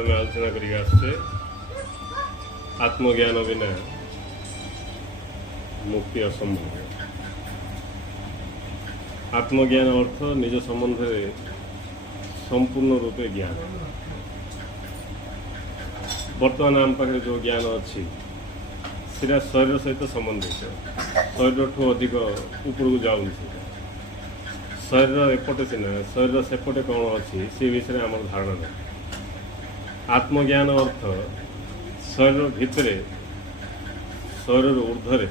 में आलोचना कर आत्मज्ञान बिना मुक्ति असंभव। आत्मज्ञान अर्थ निज संबंध में संपूर्ण रूपे ज्ञान। बर्तमान आम पाखे जो ज्ञान अच्छी सीटा शरीर सहित संबंधित, शरीर ठू अधिक उपरकू जाऊँ। शरीर एपटे सीना शरीर सेपटे कौन अच्छी से विषय में आम धारणा नहीं। आत्मज्ञान अर्थ शरीर भितर, शरीर ऊर्ध्वे,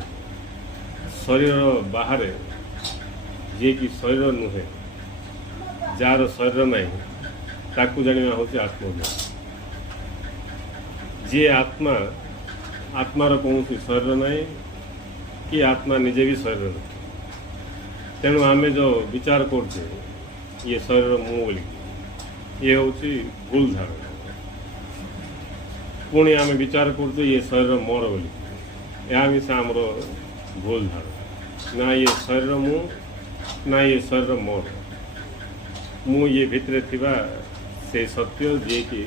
शरीर बाहर जी कि शरीर नुहे, जार शरीर नहीं ताकू जाना हूँ आत्मज्ञान। जी आत्मा, आत्मार कौन शरीर नहीं कि आत्मा निजे भी शरीर नहीं। तेणु आम जो विचार करछे ये शरीर मु बोली ये हूँ भूल धारणा। पुणी आम विचार करछे ये शरीर मोर बोली या मिसा आमर भूल धारणा। ना ये शरीर मु ना ये शरीर मोर, मु ये भितर थिबा से सत्य जे कि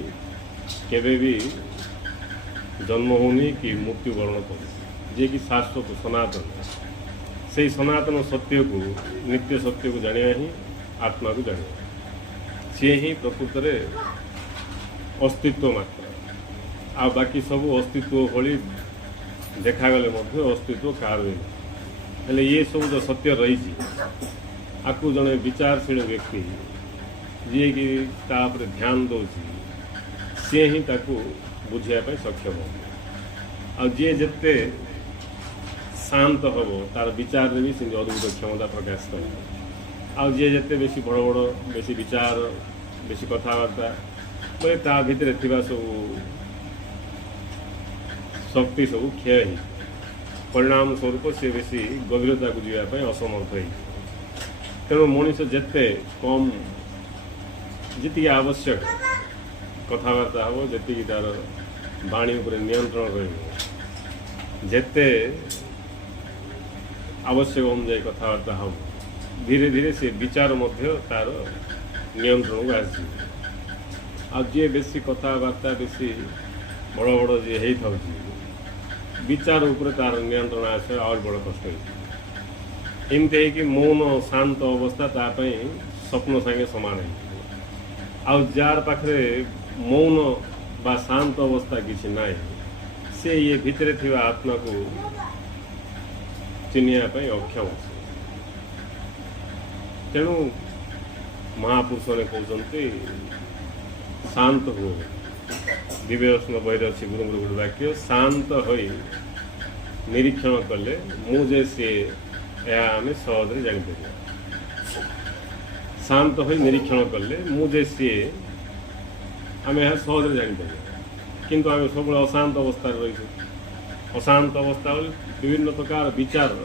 केबे भी जन्म होनी कि मृत्युवरण कर, जे कि शाश्वत सनातन। से सनातन सत्य को, नित्य सत्य को जानिया ही आत्मा को जानिया। सी ही प्रकृत में अस्तित्व मात्र। आ बाकी सब अस्तित्व भली देखागले अस्तित्व कार हेले ये सब जो सत्य रही आपको जड़े विचारशील व्यक्ति जी कि तापर ध्यान दौची सी ही बुझापी सक्षम हो। जी जिते शांत हम तार विचार भी से अद्भुत क्षमता प्रकाश कर। जी जिते बेसी बड़ बड़ बेसी विचार बेसी कथबार्ता बोले ता भितर थिबा सब शक्ति सब क्षय हो, परिणाम स्वरूप से बेसी गभीरता को जावाई असमर्थ हो। तेणु मनीष जिते कम जी आवश्यक कथबार्ता हम, जी तार वाणी उपर नियंत्रण रते आवश्यक अनुजाई कथबार्ता हम, धीरे धीरे से विचार मध्य तार नियंत्रण को आसी। जी बेसी कथबार्ता बेसी बड़ बड़ जी हो विचार उपर तार नियंत्रण आसे और बड़ कष्ट हो। एमती कि मौन शांत अवस्था तापाई स्वप्न सांगे सामान हो। जार पाखे मौन बा शांत अवस्था किसी ना से ये भितर थिबा आत्मा को चिन्हियापाई अक्षम। तेणु महापुरुष ने कहते शांत हो। दिव्यस्म बहिर अच्छी गुरुंर गोटे वाक्य, शांत हो निरीक्षण कले मुझे सी आम सहज जापर। शांत हो निरीक्षण कले मुझे सी आम यह सहज जापर। किंतु आम सब अशांत अवस्था रही। अशांत अवस्था विभिन्न प्रकार विचार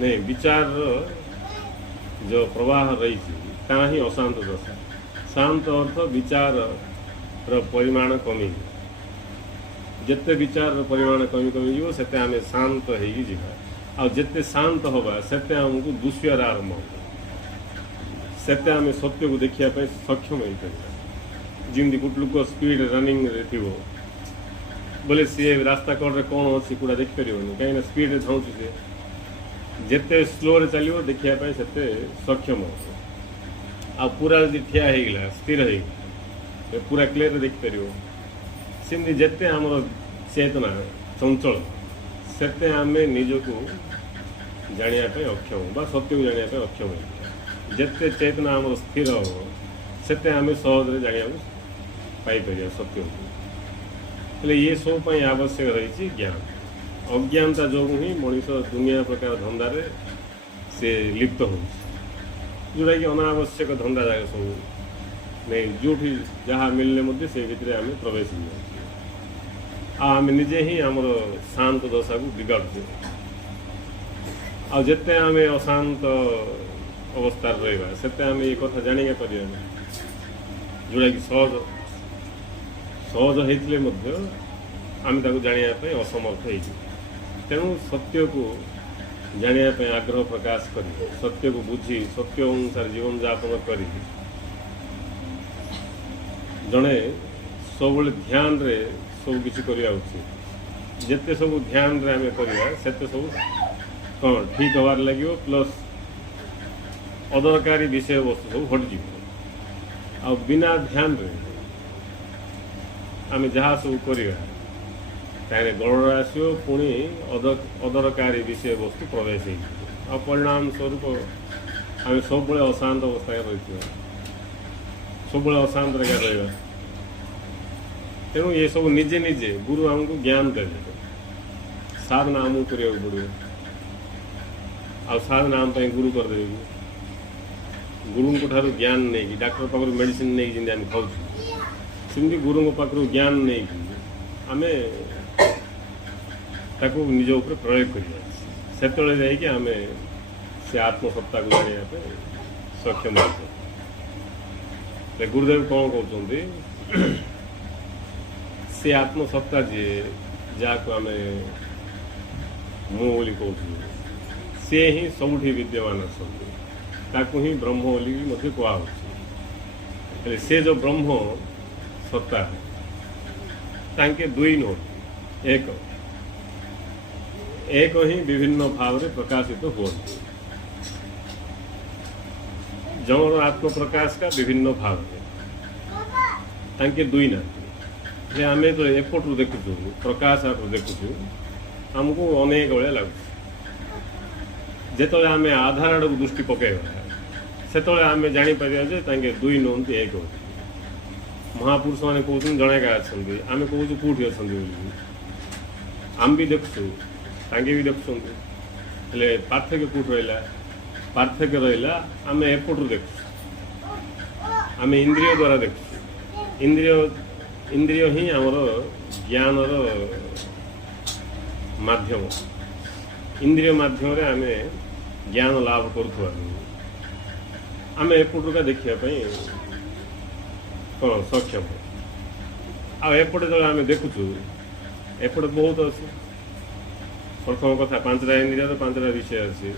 नहीं, विचार जो प्रवाह रही ही अशांत दशा। शांत अर्थ विचार परिमाण कमी, जिते विचार परिमाण कमी कमी जीव से आम शांत हो। जिते शांत हवा से आमको दुष्यर आरंभ हो, से आम सत्य को देखापी सक्षम हो पार। जमी गोटे लोक स्पीड रनिंग थी बोले सी रास्ता कड़े कौन अच्छी पूरा देखिपर कहीं स्पीड धाऊँ सी जिते स्लो चलो देखापी से सक्षम हो। आ पूरा जब ठिया होगा स्थिर हो पूरा क्लीयर देखिपर। सेमती जिते आमर चेतना चंचल से आम निजक जानापी अक्षम बा सत्य को जानापी अक्षम हो। जिते चेतना आमर स्थिर हम से आम सहज जाना पाइपर सत्य को। हेले ये सब आवश्यक रही ज्ञान। अज्ञानता जो ही मनीष दुनिया प्रकार धंदारे से लिप्त हो, जोटा कि अनावश्यक धंदा जाए सब नहीं जो जहाँ मिलने से भितर आम प्रवेश आम निजे ही आमर शांत दशा को बिगाड़े। आते आम अशांत अवस्था रहा से आम ये कथा जाणी पार जोटा कि सहज सहज होते आम जानापी असमर्थ हो। तेणु सत्य को जानापी आग्रह प्रकाश कर सत्य को बुझी सत्य अनुसार जीवन यापन कर जड़े सब ध्यान रे सब किसी करवा उचित जिते सब ध्यान रे आम करवा सेते सब कौन ठीक हबार लगे प्लस अदरकारी विषय वस्तु सब हटि आ बिना ध्यान रे आम जहाँ सब करवा ताने गड़र आसो पुणी अदरकारी विषय वस्तु प्रवेश हो परिणाम स्वरूप आम सब अशांत अवस्था रही सब अशांत रहा तेणु ये सब निजे निजे गुरु आमको ज्ञान देवे साधना आमको करने पड़ो आ साधना आम गुरु करदे गुरु ठार ज्ञान नहीं डाक्टर पाखर मेडिसिन नहीं जमी आम खाऊ सेमती गुरु पाखर ज्ञान नहीं आम ताको निज उपर प्रयोग कर जाकि आम से आत्मसत्ता को जाना सक्षम हो गुरुदेव कौन कहते से आत्मसत्ता जी जहाँ आम मुझे कहूँ सी ही सबुठी विद्यमान ताकू ही ब्रह्म बोली कहुच्छे से जो ब्रह्म सत्ता है तांके दुई नोट एक ही विभिन्न भाव में प्रकाशित तो हो जमर आत्म प्रकाश का विभिन्न भाव तांके दुई ना आम तो एपटू देखु प्रकाश देखु आमको अनेक भाया लगुच जो आम आधार आड़ को दृष्टि पकड़ा से आम जापर दुई नुहत एक हो महापुरुष मैंने कहते जड़े का अच्छा आम कहूँ कौटी अच्छा आम भी देखु तांगे भी देखुं पार्थक्य कौट रहा पार्थक्य रहा आम एपटू देखु आम इंद्रिय द्वारा देखु इंद्रिय ही आमर ज्ञान माध्यम इंद्रिय माध्यम आम ज्ञान लाभ करुवा आम एपटू का देखापी कौन सक्षम आएपटे जो आम देखुचु एपटे बहुत अच्छे प्रथम कथा पांचटा इंद्रिय तो पांचटा विषय अच्छे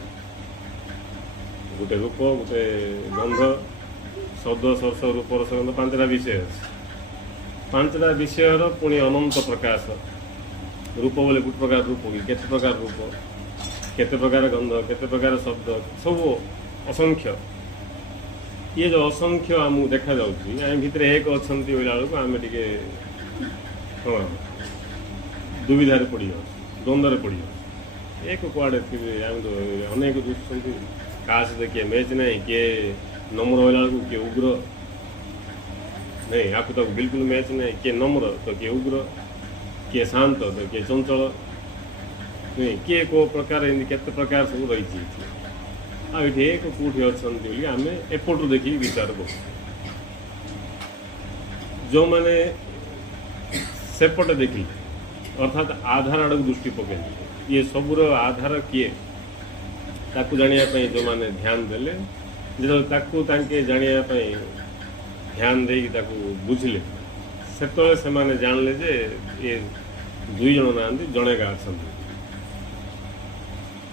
गोटे रूप गोटे गंध शब्द स्पर्श रूप रसगंध पांचटा विषय अच्छे पांचटा विषय पुणी अनंत प्रकाश रूप बोले गोटे प्रकार रूप कि केते प्रकार रूप केते प्रकार गंध केते प्रकार शब्द सब असंख्य ये जो असंख्य आमको देखा जाम भितर एक अच्छा बेलू आम टे हाँ दुविधार पड़ द्वंद्व पड़ एक कुआड़े थे आम तो अनेक दुष्ट क्या सहित किए मैच ना किए नम्र होला किए उग्र नहीं आपको तो बिल्कुल मैच ना किए नम्र तो किए उग्र किए शांत तो किए चंचल नहीं किए को प्रकार केते प्रकार सब रही आगे एक कौटी अच्छा आम एपटू देखिए विचार कर जो मैंने सेपटे देखिले अर्थात आधार आड़ दृष्टि पकड़े ये सबूर आधार किए ताकू जानापी जो मैंने ध्यान देले जो ताकू जानापी ध्यान दे बुझिले से मैंने जानले जे ये दुई जन ना जड़े का अच्छा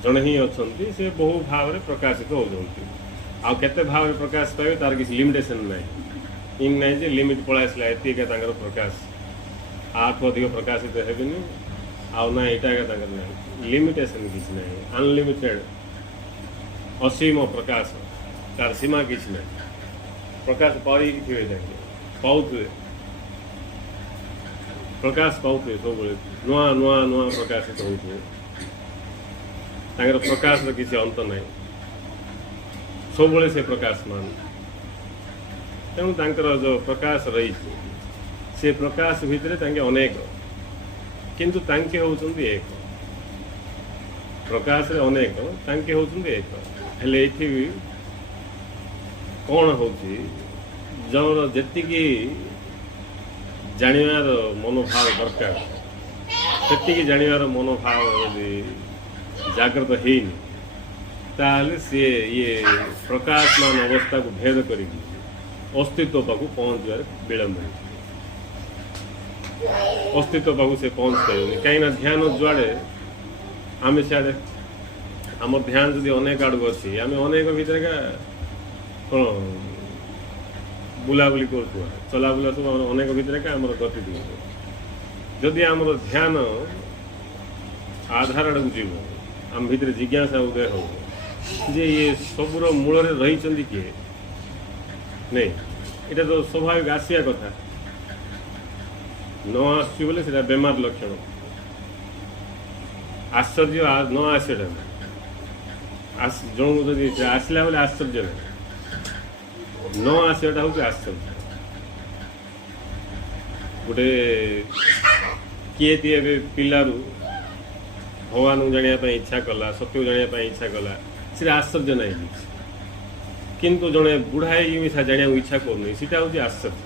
जड़े ही अच्छा से बहु भाव में प्रकाशित हो केते भाव में प्रकाश पाए तार किसी लिमिटेशन ना इन ना जे लिमिट पड़ा आसला एतिका प्रकाश आठ अधिक प्रकाशित हेबनी आउ ना यहाँ ना लिमिटेशन किसी ना अनलिमिटेड असीम प्रकाश तार सीमा किसी ना प्रकाश पाई थे पाऊे प्रकाश पाऊे सब नुआ नुआ नुआ प्रकाशित होते प्रकाश किसी अंत ना सब से प्रकाशमान तेणु जो प्रकाश रही से प्रकाश भितर अनेक किंतु तांके होउछन्ति एक प्रकाश रे अनेक तांके होउछन्ति एक हेले एथि कौन होउछि जर जेतिकी जानिबार मनोभाव दरकार सेतिकी जानिबार मनोभाव यदि जागृत हेनी ताहले से ये प्रकाशमान अवस्था को भेद करिकी अस्तित्व पाखु पहुँचबार विलंब अस्तित्व पाखु से पहुँच पारे कहीं ध्यान जुआड़े आम सियाड़े आम ध्यान जदि अनेक आड़ अच्छी आम अनेक भितर कौन ବୁଲାବୁଲି କରୁଥିବା ଚଲାବୁଲା ସବୁ ଆମର ଅନେକ ଭିତରେ ଆମର ଗତି ଦିଏ ଯଦି ଆମର ଧ୍ୟାନ ଆଧାର ଆଡ଼କୁ ଯିବ ଆମ ଭିତରେ ଜିଜ୍ଞାସା ଉଦୟ ହେବ ଯେ ଇଏ ସବୁର ମୂଳରେ ରହିଛନ୍ତି କିଏ ନାଇଁ ଏଇଟା ତ ସ୍ୱାଭାବିକ ଆସିବା କଥା ନ ଆସୁଛି ବୋଲେ ସେଇଟା ବେମାର ଲକ୍ଷଣ ଆଶ୍ଚର୍ଯ୍ୟ ନ ଆସିବାଟା ଜଣକୁ ଯଦି ଆସିଲା ବୋଲେ ଆଶ୍ଚର୍ଯ୍ୟ ନାହିଁ ନ ଆସିବାଟା ହେଉଛି ଆଶ୍ଚର୍ଯ୍ୟ ଗୋଟେ କିଏ ଏବେ ପିଲାରୁ ଭଗବାନଙ୍କୁ ଜାଣିବା ପାଇଁ ଇଚ୍ଛା କଲା ସତ୍ୟକୁ ଜାଣିବା ପାଇଁ ଇଚ୍ଛା କଲା ସେଟା ଆଶ୍ଚର୍ଯ୍ୟ ନାହିଁ କିଛି କିନ୍ତୁ ଜଣେ ବୁଢ଼ା ହେଇକି ମିଶା ଜାଣିବାକୁ ଇଚ୍ଛା କରୁନି ସେଟା ହେଉଛି ଆଶ୍ଚର୍ଯ୍ୟ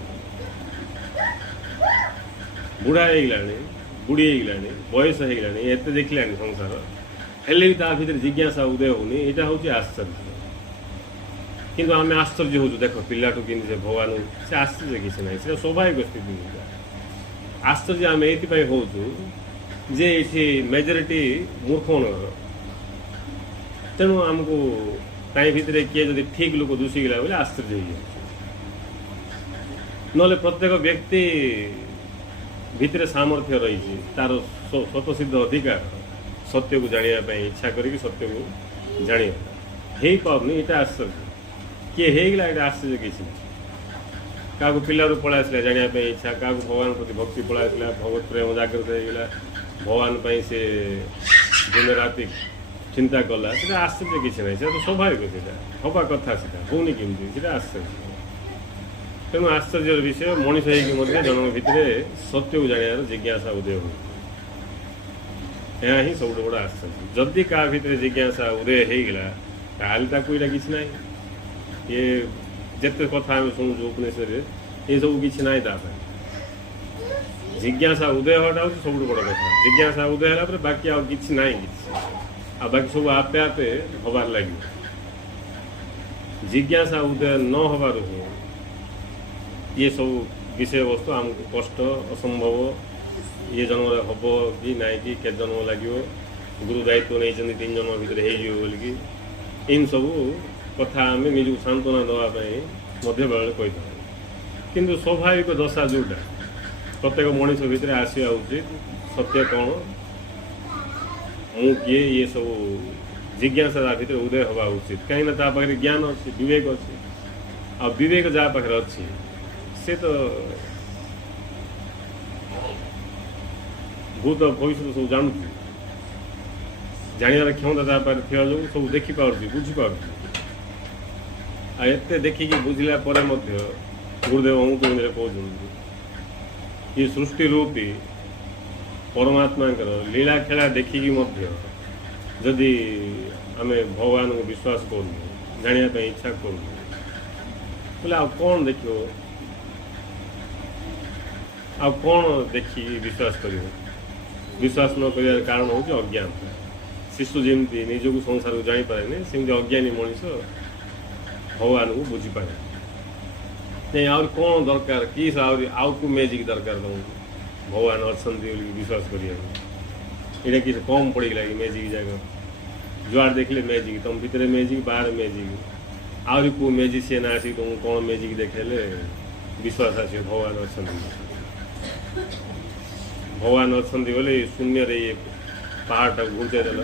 ବୁଢ଼ା ହେଇଗଲାଣି ବୁଢ଼ୀ ହେଇଗଲାଣି ବୟସ ହେଇଗଲାଣି ଏତେ ଦେଖିଲାଣି ସଂସାର ହେଲେ ବି ତା ଭିତରେ ଜିଜ୍ଞାସା ଉଦୟ ହେଉନି ଏଇଟା ହେଉଛି ଆଶ୍ଚର୍ଯ୍ୟ କିନ୍ତୁ ଆମେ ଆଶ୍ଚର୍ଯ୍ୟ ହେଉଛୁ ଦେଖ ପିଲାଠୁ କେମିତି ସେ ଭଗବାନ ସେ ଆଶ୍ଚର୍ଯ୍ୟ କିଛି ନାହିଁ ସେଟା ସ୍ୱାଭାବିକ ସ୍ଥିତି ଆଶ୍ଚର୍ଯ୍ୟ ଆମେ ଏଇଥିପାଇଁ ହେଉଛୁ ଯେ ଏଠି ମେଜରିଟି ମୂର୍ଖମାନଙ୍କର ତେଣୁ ଆମକୁ ତାଇ ଭିତରେ କିଏ ଯଦି ଠିକ୍ ଲୋକ ଦୁଷିଗଲା ବୋଲେ ଆଶ୍ଚର୍ଯ୍ୟ ହେଇଯାଉଛି ନହେଲେ ପ୍ରତ୍ୟେକ ବ୍ୟକ୍ତି ଭିତରେ ସାମର୍ଥ୍ୟ ରହିଛି ତାର ସ୍ୱତଃସିଦ୍ଧ ଅଧିକାର ସତ୍ୟକୁ ଜାଣିବା ପାଇଁ ଇଚ୍ଛା କରିକି ସତ୍ୟକୁ ଜାଣିବା ହେଇପାରୁନି ଏଇଟା ଆଶ୍ଚର୍ଯ୍ୟ କିଏ ହେଇଗଲା ଏଇଟା ଆଶ୍ଚର୍ଯ୍ୟ କିଛି ନାହିଁ କାହାକୁ ପିଲାରୁ ପଳାଇ ଆସିଲା ଜାଣିବା ପାଇଁ ଇଚ୍ଛା କାହାକୁ ଭଗବାନ ପ୍ରତି ଭକ୍ତି ପଳାଇ ଆସିଲା ଭଗବତ ପ୍ରେମ ଜାଗ୍ରତ ହେଇଗଲା ଭଗବାନ ପାଇଁ ସେ ଦିନ ରାତି ଚିନ୍ତା କଲା ସେଟା ଆଶ୍ଚର୍ଯ୍ୟ କିଛି ନାହିଁ ସେଟା ତ ସ୍ୱାଭାବିକ ସେଇଟା ହେବା କଥା ସେଟା ହେଉନି କେମିତି ସେଟା ଆଶ୍ଚର୍ଯ୍ୟ ତେଣୁ ଆଶ୍ଚର୍ଯ୍ୟର ବିଷୟ ମଣିଷ ହେଇକି ମଧ୍ୟ ଜଣଙ୍କ ଭିତରେ ସତ୍ୟକୁ ଜାଣିବାର ଜିଜ୍ଞାସା ଉଦୟ ହୁଏ ଏହା ହିଁ ସବୁଠୁ ବଡ଼ ଆଶ୍ଚର୍ଯ୍ୟ ଯଦି କାହା ଭିତରେ ଜିଜ୍ଞାସା ଉଦୟ ହେଇଗଲା ତାହେଲେ ତାକୁ ଏଇଟା କିଛି ନାହିଁ ଇଏ ଯେତେ କଥା ଆମେ ଶୁଣୁଛୁ ଉପନିଷଦରେ ଏସବୁ କିଛି ନାହିଁ ତା ପାଇଁ ଜିଜ୍ଞାସା ଉଦୟ ହେବାଟା ହେଉଛି ସବୁଠୁ ବଡ଼ କଥା ଜିଜ୍ଞାସା ଉଦୟ ହେଲା ପରେ ବାକି ଆଉ କିଛି ନାହିଁ କିଛି ଆଉ ବାକି ସବୁ ଆପେ ଆପେ ହେବାର ଲାଗିବ ଜିଜ୍ଞାସା ଉଦୟ ନ ହେବାରୁ ହିଁ ଇଏ ସବୁ ବିଷୟବସ୍ତୁ ଆମକୁ କଷ୍ଟ ଅସମ୍ଭବ ଇଏ ଜନ୍ମରେ ହେବ କି ନାହିଁ କି କେତେ ଜନ୍ମ ଲାଗିବ ଗୁରୁ ଦାୟିତ୍ୱ ନେଇଛନ୍ତି 3 ଜନ୍ମ ଭିତରେ ହେଇଯିବ ବୋଲିକି ଏମିତି ସବୁ କଥା ଆମେ ନିଜକୁ ସାନ୍ତ୍ୱନା ଦେବା ପାଇଁ ମଧ୍ୟ ବେଳେବେଳେ କହିଥାଉ କିନ୍ତୁ ସ୍ୱାଭାବିକ ଦଶା ଯେଉଁଟା ପ୍ରତ୍ୟେକ ମଣିଷ ଭିତରେ ଆସିବା ଉଚିତ ସତ୍ୟ କ'ଣ ମୁଁ କିଏ ଇଏ ସବୁ ଜିଜ୍ଞାସା ତା ଭିତରେ ଉଦୟ ହେବା ଉଚିତ କାହିଁକିନା ତା ପାଖରେ ଜ୍ଞାନ ଅଛି ବିବେକ ଅଛି ଆଉ ବିବେକ ଯାହା ପାଖରେ ଅଛି ସେ ତ ଭୂତ ଭବିଷ୍ୟତ ସବୁ ଜାଣୁଛି ଜାଣିବାର କ୍ଷମତା ତା ପାଖରେ ଥିବା ଯୋଗୁଁ ସବୁ ଦେଖିପାରୁଛି ବୁଝିପାରୁଛି ଆଉ ଏତେ ଦେଖିକି ବୁଝିଲା ପରେ ମଧ୍ୟ ଗୁରୁଦେବ ଅମୁକରେ କହୁଛନ୍ତି ଏ ସୃଷ୍ଟି ରୂପୀ ପରମାତ୍ମାଙ୍କର ଲୀଳା ଖେଳା ଦେଖିକି ମଧ୍ୟ ଯଦି ଆମେ ଭଗବାନଙ୍କୁ ବିଶ୍ୱାସ କରୁନୁ ଜାଣିବା ପାଇଁ ଇଚ୍ଛା କରୁନୁ ବୋଲେ ଆଉ କ'ଣ ଦେଖିବ ଆଉ କ'ଣ ଦେଖିକି ବିଶ୍ୱାସ କରିବ ବିଶ୍ୱାସ ନ କରିବାର କାରଣ ହେଉଛି ଅଜ୍ଞାନ ଶିଶୁ ଯେମିତି ନିଜକୁ ସଂସାରକୁ ଜାଣିପାରେନି ସେମିତି ଅଜ୍ଞାନୀ ମଣିଷ ଭଗବାନଙ୍କୁ ବୁଝିପାରେ ନାଇଁ ଆହୁରି କ'ଣ ଦରକାର କି ଆହୁରି ଆଉ କେଉଁ ମ୍ୟାଜିକ୍ ଦରକାର ତୁମକୁ ଭଗବାନ ଅଛନ୍ତି ବୋଲିକି ବିଶ୍ୱାସ କରିବାକୁ ଏଇଟା କିଛି କମ୍ ପଡ଼ିଗଲା କି ମ୍ୟାଜିକ୍ ଯାକ ଯୁଆଡ଼େ ଦେଖିଲେ ମ୍ୟାଜିକ୍ ତୁମ ଭିତରେ ମ୍ୟାଜିକ୍ ବାହାରେ ମ୍ୟାଜିକ୍ ଆହୁରି କେଉଁ ମ୍ୟାଜିସିଆନ୍ ଆସିକି ତୁମକୁ କ'ଣ ମ୍ୟାଜିକ୍ ଦେଖେଇଲେ ବିଶ୍ୱାସ ଆସିବ ଭଗବାନ ଅଛନ୍ତି ଭଗବାନ ଅଛନ୍ତି ବୋଲି ଶୂନ୍ୟରେ ଇଏ ପାହାଡ଼ଟାକୁ ଘୁଞ୍ଚେଇ ଦେଲ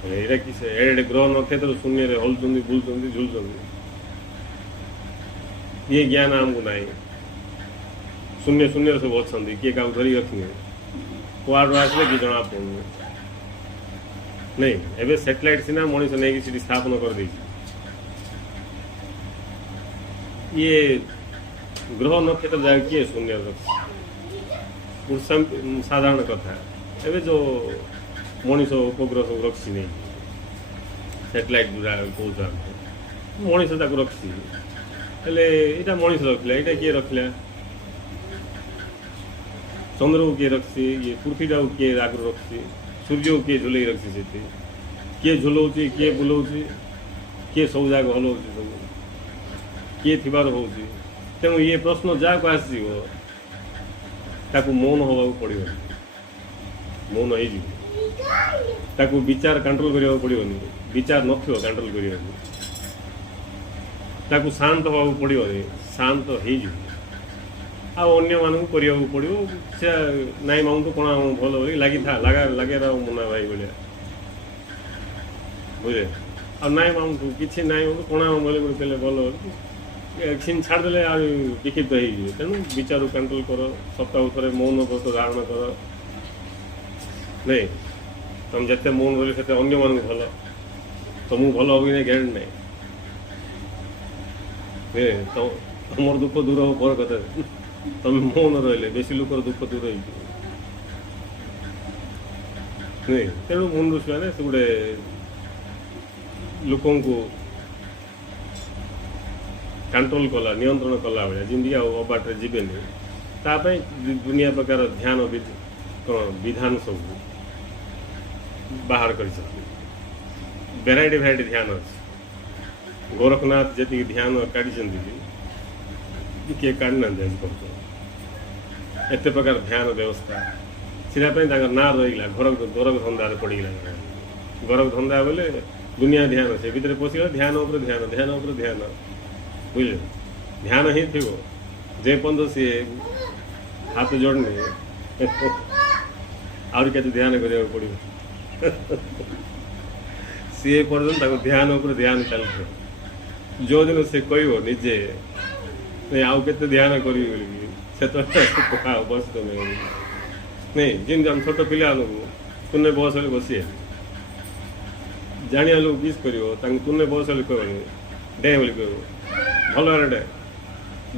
ଏଇଟା କି ସେ ଏଡ଼େ ଗ୍ରହ ନକ୍ଷତ୍ର ଶୂନ୍ୟରେ ହଲୁଛନ୍ତି ବୁଲୁଛନ୍ତି ଝୁଲୁଛନ୍ତି ଇଏ ଜ୍ଞାନ ଆମକୁ ନାହିଁ ଶୂନ୍ୟ ଶୂନ୍ୟରେ ସବୁ ଅଛନ୍ତି କିଏ କାହାକୁ ଧରିକି ରଖିନି କୁଆଡ଼ୁ ଆସିଲେ କି ଜଣା ପଡ଼ୁନି ନାଇଁ ଏବେ ସାଟେଲାଇଟ୍ ସିନା ମଣିଷ ନେଇକି ସେଠି ସ୍ଥାପନ କରିଦେଇଛି ଇଏ ଗ୍ରହ ନକ୍ଷତ୍ର ଯାକ କିଏ ଶୂନ୍ୟରେ ରଖିଛି ସାଧାରଣ କଥା ଏବେ ଯେଉଁ ମଣିଷ ଉପଗ୍ରହ ସବୁ ରଖିଛି ନେଇ ସାଟେଲାଇଟ୍ ଗୁଡ଼ା କହୁଛ ମଣିଷ ତାକୁ ରଖିଛି ହେଲେ ଏଇଟା ମଣିଷ ରଖିଲା ଏଇଟା କିଏ ରଖିଲା ଚନ୍ଦ୍ରକୁ କିଏ ରଖିଛି ଇଏ ପୃଥିବୀଟାକୁ କିଏ ଆଗରୁ ରଖିଛି ସୂର୍ଯ୍ୟକୁ କିଏ ଝୁଲେଇ ରଖିଛି ସେଠି କିଏ ଝୁଲଉଛି କିଏ ବୁଲଉଛି କିଏ ସବୁ ଯାକ ହଲଉଛି ସବୁ କିଏ ଥିବାର ହେଉଛି ତେଣୁ ଇଏ ପ୍ରଶ୍ନ ଯାହାକୁ ଆସିଯିବ ତାକୁ ମୌନ ହେବାକୁ ପଡ଼ିବନି ମୌନ ହେଇଯିବ ତାକୁ ବିଚାର କଣ୍ଟ୍ରୋଲ କରିବାକୁ ପଡ଼ିବନି ବିଚାର ନଥିବ କଣ୍ଟ୍ରୋଲ କରିବାକୁ ତାକୁ ଶାନ୍ତ ହେବାକୁ ପଡ଼ିବନି, ଶାନ୍ତ ହେଇଯିବ। ଆଉ ଅନ୍ୟମାନଙ୍କୁ କରିବାକୁ ପଡ଼ିବ। ସେ ନାଇଁ ମାମୁଁ କ'ଣ ଭଲ ବୋଲି ଲାଗିଥା ମୁନା ଭାଇ ଭଳିଆ ବୁଝେ। ଆଉ ନାଇଁ ମାମୁଁ କିଛି ନାଇଁ ବୋଲି କ'ଣ ବୋଲି ଗୋଟେ କହିଲେ ଭଲ ଭ୍ୟାକ୍ସିନ୍ ଛାଡ଼ିଦେଲେ ଆଉ ବିକ୍ଷିପ୍ତ ହେଇଯିବେ। ତେଣୁ ବିଚାରକୁ କଣ୍ଟ୍ରୋଲ କର। ସପ୍ତାହକୁ ଥରେ ମୌନ ବ୍ରତ ଧାରଣ କର। ନାଇଁ ତମେ ଯେତେ ମୌନ ରହିଲେ ସେତେ ଅନ୍ୟମାନଙ୍କୁ ଭଲ, ତମକୁ ଭଲ ହେବ କି ନାହିଁ ଗ୍ୟାରେଣ୍ଟି ନାହିଁ। ତମର ଦୁଃଖ ଦୂର ହେବ ପର କଥା, ତମେ ମୌନ ରହିଲେ ବେଶୀ ଲୋକର ଦୁଃଖ ଦୂର ହେଇଯିବ। ନାଇଁ ତେଣୁ ମୌନ ଋଷିମାନେ ସେ ଗୋଟେ ଲୋକଙ୍କୁ କଣ୍ଟ୍ରୋଲ କଲା, ନିୟନ୍ତ୍ରଣ କଲା ଭଳିଆ, ଯେମିତିକି ଆଉ ଅବାଟରେ ଯିବେନି। ତା ପାଇଁ ଦୁନିଆ ପ୍ରକାର ଧ୍ୟାନ କ'ଣ ବିଧାନ ସବୁ ବାହାର କରିଛନ୍ତି। ଭେରାଇଟି ଧ୍ୟାନ ଅଛି। ଗୋରଖନାଥ ଯେତିକି ଧ୍ୟାନ କାଢ଼ିଛନ୍ତି କିଏ କାଢ଼ିନାହାନ୍ତି ଆଜି ପର୍ଯ୍ୟନ୍ତ। ଏତେ ପ୍ରକାର ଧ୍ୟାନ ବ୍ୟବସ୍ଥା, ସେଟା ପାଇଁ ତାଙ୍କର ନାଁ ରହିଗଲା ଗୋରଖ ଧନ୍ଦାରେ ପଡ଼ିଗଲା। ଗୋରଖ ଧନ୍ଦା ବୋଲେ ଦୁନିଆ ଧ୍ୟାନ, ସେ ଭିତରେ ପଶିଗଲା ଧ୍ୟାନ ଉପରେ ଧ୍ୟାନ, ଧ୍ୟାନ ଉପରେ ଧ୍ୟାନ, ବୁଝିଲେ। ଧ୍ୟାନ ହିଁ ଥିବ ଯେପର୍ଯ୍ୟନ୍ତ ସିଏ ହାତ ଯୋଡ଼ନି ଆହୁରି କେତେ ଧ୍ୟାନ କରିବାକୁ ପଡ଼ିବ। ସିଏ ପର୍ଯ୍ୟନ୍ତ ତାକୁ ଧ୍ୟାନ ଉପରେ ଧ୍ୟାନ ଚାଲିଥିବ। ଯେଉଁଦିନ ସେ କହିବ ନିଜେ ଆଉ କେତେ ଧ୍ୟାନ କରିବି ବୋଲିକି, ସେତେବେଳେ ବସ ତମେ ନାଇଁ। ଯେମିତି ଆମେ ଛୋଟ ପିଲାମାନଙ୍କୁ ତୁନେ ବସ ହେଲେ ବସିବେ, ଜାଣିବା ଲୋକ କିସ୍ କରିବ, ତାଙ୍କୁ ତୁନେ ବସ ହେଲେ କହିବନି, ଡେଁ ବୋଲି କହିବ, ଭଲ ଭାବରେ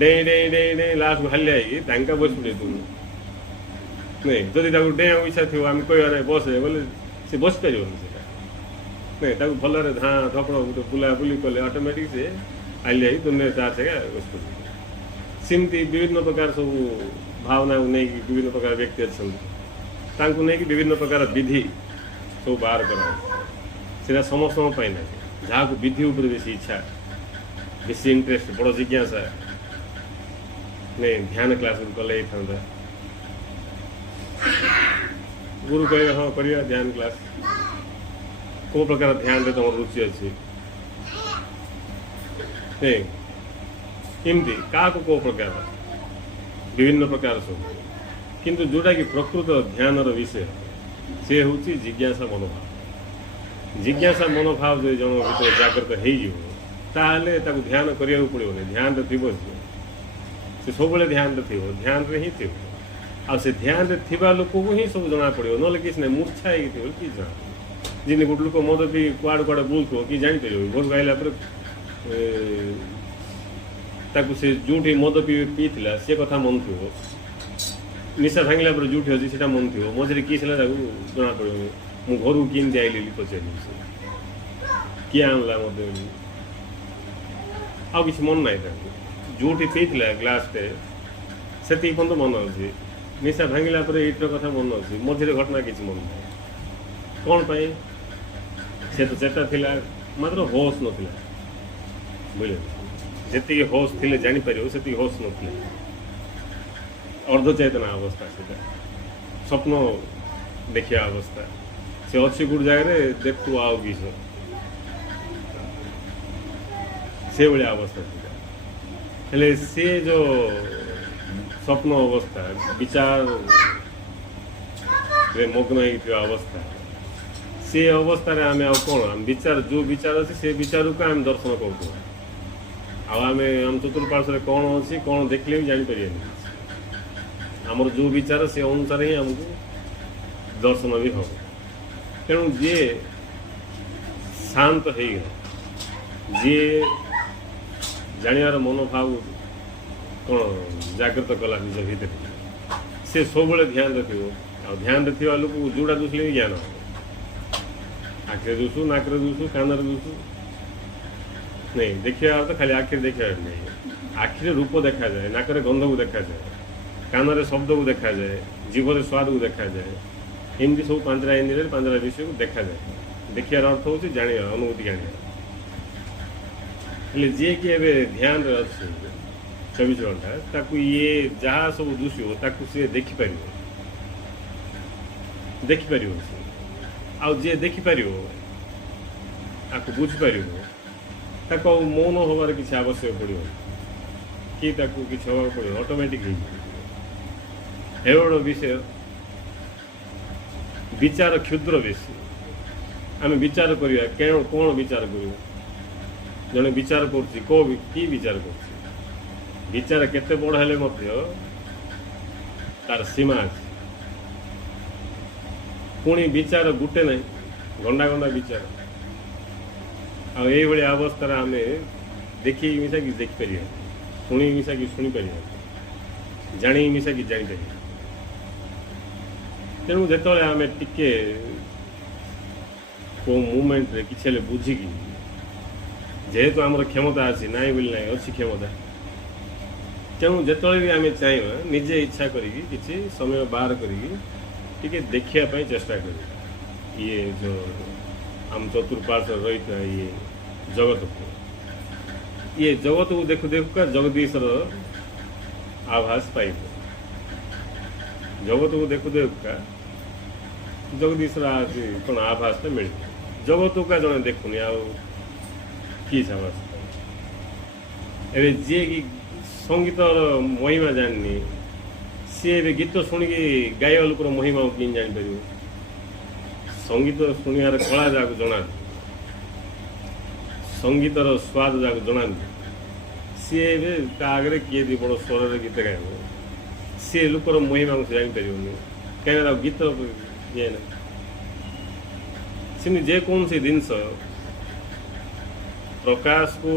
ଡେଇଁ ଡେଇଁ ଡେଇଁ ଡେଇଁ ଲାଷ୍ଟକୁ ହାଲିଆ ହେଇକି ତାଙ୍କା ବସି ପଡ଼ିବ ତୁନେ। ନାଇଁ ଯଦି ତାକୁ ଡେଇଁବାକୁ ଇଚ୍ଛା ଥିବ, ଆମେ କହିବା ନାହିଁ ବସେ ବୋଲେ ସେ ବସିପାରିବନି। ସେଇଟା ନାଇଁ, ତାକୁ ଭଲରେ ଧାଁ ଧପଡ଼ ଗୋଟେ ବୁଲାବୁଲି କଲେ ଅଟୋମେଟିକ୍ ସେ ହାଲିଆ ହେଇକି ତୁନେ ତା ଜାଗା ବସି ପଡ଼ିବ। ସେମିତି ବିଭିନ୍ନ ପ୍ରକାର ସବୁ ଭାବନାକୁ ନେଇକି ବିଭିନ୍ନ ପ୍ରକାର ବ୍ୟକ୍ତି ଅଛନ୍ତି, ତାଙ୍କୁ ନେଇକି ବିଭିନ୍ନ ପ୍ରକାର ବିଧି ସବୁ ବାହାର କରାଯାଏ। ସେଇଟା ସମସ୍ତଙ୍କ ପାଇଁ ନାହିଁ। ଯାହାକୁ ବିଧି ଉପରେ ବେଶୀ ଇଚ୍ଛା, ବେଶୀ ଇଣ୍ଟରେଷ୍ଟ, ବଡ଼ ଜିଜ୍ଞାସା, ନାଇଁ ଧ୍ୟାନ କ୍ଲାସ୍ କଲେ ହେଇଥାନ୍ତା। ଗୁରୁ କହିବେ ହଁ କରିବା ଧ୍ୟାନ କ୍ଲାସ୍। କେଉଁ ପ୍ରକାର ଧ୍ୟାନରେ ତୁମର ରୁଚି ଅଛି, ଏମିତି କାହାକୁ କେଉଁ ପ୍ରକାର, ବିଭିନ୍ନ ପ୍ରକାର ସବୁ। କିନ୍ତୁ ଯେଉଁଟାକି ପ୍ରକୃତ ଧ୍ୟାନର ବିଷୟ, ସେ ହେଉଛି ଜିଜ୍ଞାସା ମନୋଭାବ। ଜିଜ୍ଞାସା ମନୋଭାବ ଯଦି ଜଣଙ୍କ ଭିତରେ ଜାଗ୍ରତ ହେଇଯିବ, ତାହେଲେ ତାକୁ ଧ୍ୟାନ କରିବାକୁ ପଡ଼ିବନି। ଧ୍ୟାନରେ ଥିବ ସେ ସବୁବେଳେ ଧ୍ୟାନରେ ଥିବ, ଧ୍ୟାନରେ ହିଁ ଥିବ। ଆଉ ସେ ଧ୍ୟାନରେ ଥିବା ଲୋକକୁ ହିଁ ସବୁ ଜଣାପଡ଼ିବ, ନହେଲେ କିଛି ନାହିଁ। ମୂର୍ଚ୍ଛା ହେଇକି ଥିବ କିଛି ଜଣା। ଯେମିତି ଗୋଟେ ଲୋକ ମଦ ପିଇ କୁଆଡ଼େ କୁଆଡ଼େ ବୁଲୁଥିବ, କି ଜାଣିପାରିବ। ଘରକୁ ଆସିଲା ପରେ ତାକୁ ସେ ଯେଉଁଠି ମଦ ପିଇଥିଲା ସେ କଥା ମନେ ଥିବ, ନିଶା ଭାଙ୍ଗିଲା ପରେ ଯେଉଁଠି ଅଛି ସେଇଟା ମନେ ଥିବ, ମଝିରେ କିସ୍ ହେଲା ତାକୁ ଜଣାପଡ଼ିବନି। ମୁଁ ଘରକୁ କେମିତି ଆଇଲି ପଚାରିଲି, ସେ କିଏ ଆଣିଲା ମତେ, ଆଉ କିଛି ମନ ନାହିଁ ତାକୁ। ଯେଉଁଠି ପିଇଥିଲା ଗ୍ଲାସ୍ଟେ ସେତିକି ପର୍ଯ୍ୟନ୍ତ ମନେ ଅଛି। ନିଶା ଭାଙ୍ଗିଲା ପରେ ଏଇଟିର କଥା ମନେ ଅଛି, ମଝିରେ ଘଟଣା କିଛି ମନେ ନାହିଁ। କ'ଣ ପାଇଁ? ସେ ତ ଚେତା ଥିଲା, ମାତ୍ର ହୋସ୍ ନଥିଲା, ବୁଝିଲେ। ଯେତିକି ହୋସ୍ ଥିଲେ ଜାଣିପାରିବ, ସେତିକି ହୋସ୍ ନଥିଲା। ଅର୍ଦ୍ଧଚେତନା ଅବସ୍ଥା, ସେଇଟା ସ୍ୱପ୍ନ ଦେଖିବା ଅବସ୍ଥା। ସେ ଅଛି ଗୋଟେ ଜାଗାରେ ଦେଖୁଥିବ ଆଉ କିସ, ସେଭଳିଆ ଅବସ୍ଥା ସେଇଟା। ହେଲେ ସେ ଯେଉଁ ସ୍ୱପ୍ନ ଅବସ୍ଥା, ବିଚାରରେ ମଗ୍ନ ହେଇଥିବା ଅବସ୍ଥା, ସେ ଅବସ୍ଥାରେ ଆମେ ଆଉ କ'ଣ, ଆମ ବିଚାର ଯେଉଁ ବିଚାର ଅଛି ସେ ବିଚାରକୁ ଆମେ ଦର୍ଶନ କରୁଥିବା। ଆଉ ଆମେ ଆମ ଚତୁଃପାର୍ଶ୍ୱରେ କ'ଣ ଅଛି କ'ଣ ଦେଖିଲେ ବି ଜାଣିପାରିବାନି। ଆମର ଯେଉଁ ବିଚାର ସେ ଅନୁସାରେ ହିଁ ଆମକୁ ଦର୍ଶନ ବି ହେବ। ତେଣୁ ଯିଏ ଶାନ୍ତ ହେଇଗଲା, ଯିଏ ଜାଣିବାର ମନୋଭାବ କ'ଣ ଜାଗ୍ରତ କଲା ନିଜ ଭିତରେ, ସେ ସବୁବେଳେ ଧ୍ୟାନରେ ଥିବ। ଆଉ ଧ୍ୟାନରେ ଥିବା ଲୋକକୁ ଯେଉଁଟା ଦୁଷିଲେ ବି ଜ୍ଞାନ ହେବ। ଆଖିରେ ଦୁଷୁ, ନାକରେ ଦୁଷୁ, କାନରେ ଦୁଷୁ, ନାଇଁ ଦେଖିବା ଅର୍ଥ ଖାଲି ଆଖିରେ ଦେଖିବାର ନାହିଁ। ଆଖିରେ ରୂପ ଦେଖାଯାଏ, ନାକରେ ଗନ୍ଧକୁ ଦେଖାଯାଏ, କାନରେ ଶବ୍ଦକୁ ଦେଖାଯାଏ, ଜିଭରେ ସ୍ୱାଦକୁ ଦେଖାଯାଏ। ଏମିତି ସବୁ ପାଞ୍ଚଟା ଇନ୍ଦ୍ରିୟରେ ପାଞ୍ଚଟା ବିଷୟକୁ ଦେଖାଯାଏ। ଦେଖିବାର ଅର୍ଥ ହେଉଛି ଜାଣିବା, ଅନୁଭୂତି ଆଣିବା। ହେଲେ ଯିଏକି ଏବେ ଧ୍ୟାନରେ ଅଛି 24 ଘଣ୍ଟା, ତାକୁ ଇଏ ଯାହା ସବୁ ଦୁଷିବ ତାକୁ ସିଏ ଦେଖିପାରିବ। ସେ ଆଉ ଯିଏ ଦେଖିପାରିବ, ତାକୁ ବୁଝିପାରିବ, ତାକୁ ଆଉ ମୌନ ହେବାର କିଛି ଆବଶ୍ୟକ ପଡ଼ିବ କି ତାକୁ କିଛି ହେବାକୁ ପଡ଼ିବ, ଅଟୋମେଟିକ୍ ହେଇଯିବ। ଏ ବଡ଼ ବିଷୟ ବିଚାର କ୍ଷୁଦ୍ର ବେଶୀ। ଆମେ ବିଚାର କରିବା କ'ଣ ବିଚାର କରିବା? ଜଣେ ବିଚାର କରୁଛି କି ବିଚାର କରୁଛି? ବିଚାର କେତେ ବଡ଼ ହେଲେ ମଧ୍ୟ ତାର ସୀମା ଅଛି। ପୁଣି ବିଚାର ଗୋଟେ ନାହିଁ, ଗଣ୍ଡା ଗଣ୍ଡା ବିଚାର। ଆଉ ଏଇଭଳିଆ ଅବସ୍ଥାରେ ଆମେ ଦେଖିକି ମିଶାକି ଦେଖିପାରିବା, ଶୁଣିକି ମିଶାକି ଶୁଣିପାରିବା, ଜାଣିକି ମିଶାକି ଜାଣିପାରିବା। ତେଣୁ ଯେତେବେଳେ ଆମେ ଟିକେ କେଉଁ ମୁଭମେଣ୍ଟରେ କିଛି ହେଲେ ବୁଝିକି, ଯେହେତୁ ଆମର କ୍ଷମତା ଅଛି, ନାହିଁ ବୋଲି ନାହିଁ, ଅଛି କ୍ଷମତା, ତେଣୁ ଯେତେବେଳେ ବି ଆମେ ଚାହିଁବା ନିଜେ ଇଚ୍ଛା କରିକି କିଛି ସମୟ ବାହାର କରିକି ଟିକେ ଦେଖିବା ପାଇଁ ଚେଷ୍ଟା କରିବା ଇଏ ଯେଉଁ ଆମ ଚତୁଃପାର୍ଶ୍ୱରେ ରହିଥିବା ଇଏ ଜଗତକୁ ଦେଖୁ ଦେଖୁକା ଜଗଦୀଶର ଆଭାସ ପାଇବ। ଜଗତକୁ ଦେଖୁ ଦେଖୁକା ଜଗଦୀଶର କ'ଣ ଆଭାସଟା ମିଳିବ। ଜଗତକୁ ଜଣେ ଦେଖୁନି, ଆଉ କି ଆଭାସ? ଏବେ ଯିଏକି ସଙ୍ଗୀତର ମହିମା ଜାଣିନି, ସିଏ ଏବେ ଗୀତ ଶୁଣିକି ଗାଇବା ଲୋକର ମହିମା କେମିତି ଜାଣିପାରିବ? ସଙ୍ଗୀତ ଶୁଣିବାର କଳା ଯାହାକୁ ଜଣାନ୍ତି, ସଙ୍ଗୀତର ସ୍ୱାଦ ଯାହାକୁ ଜଣାନ୍ତି, ସିଏ ଏବେ ତା ଆଗରେ କିଏ ବି ବଡ଼ ସ୍ୱରରେ ଗୀତ ଗାଇବ, ସିଏ ଲୋକର ମହିମାକୁ ସେ ଜାଣିପାରିବନି, କାହିଁକିନା ତାକୁ ଗୀତ ଇଏ ନାହିଁ। ସେମିତି ଯେକୌଣସି ଜିନିଷ ପ୍ରକାଶକୁ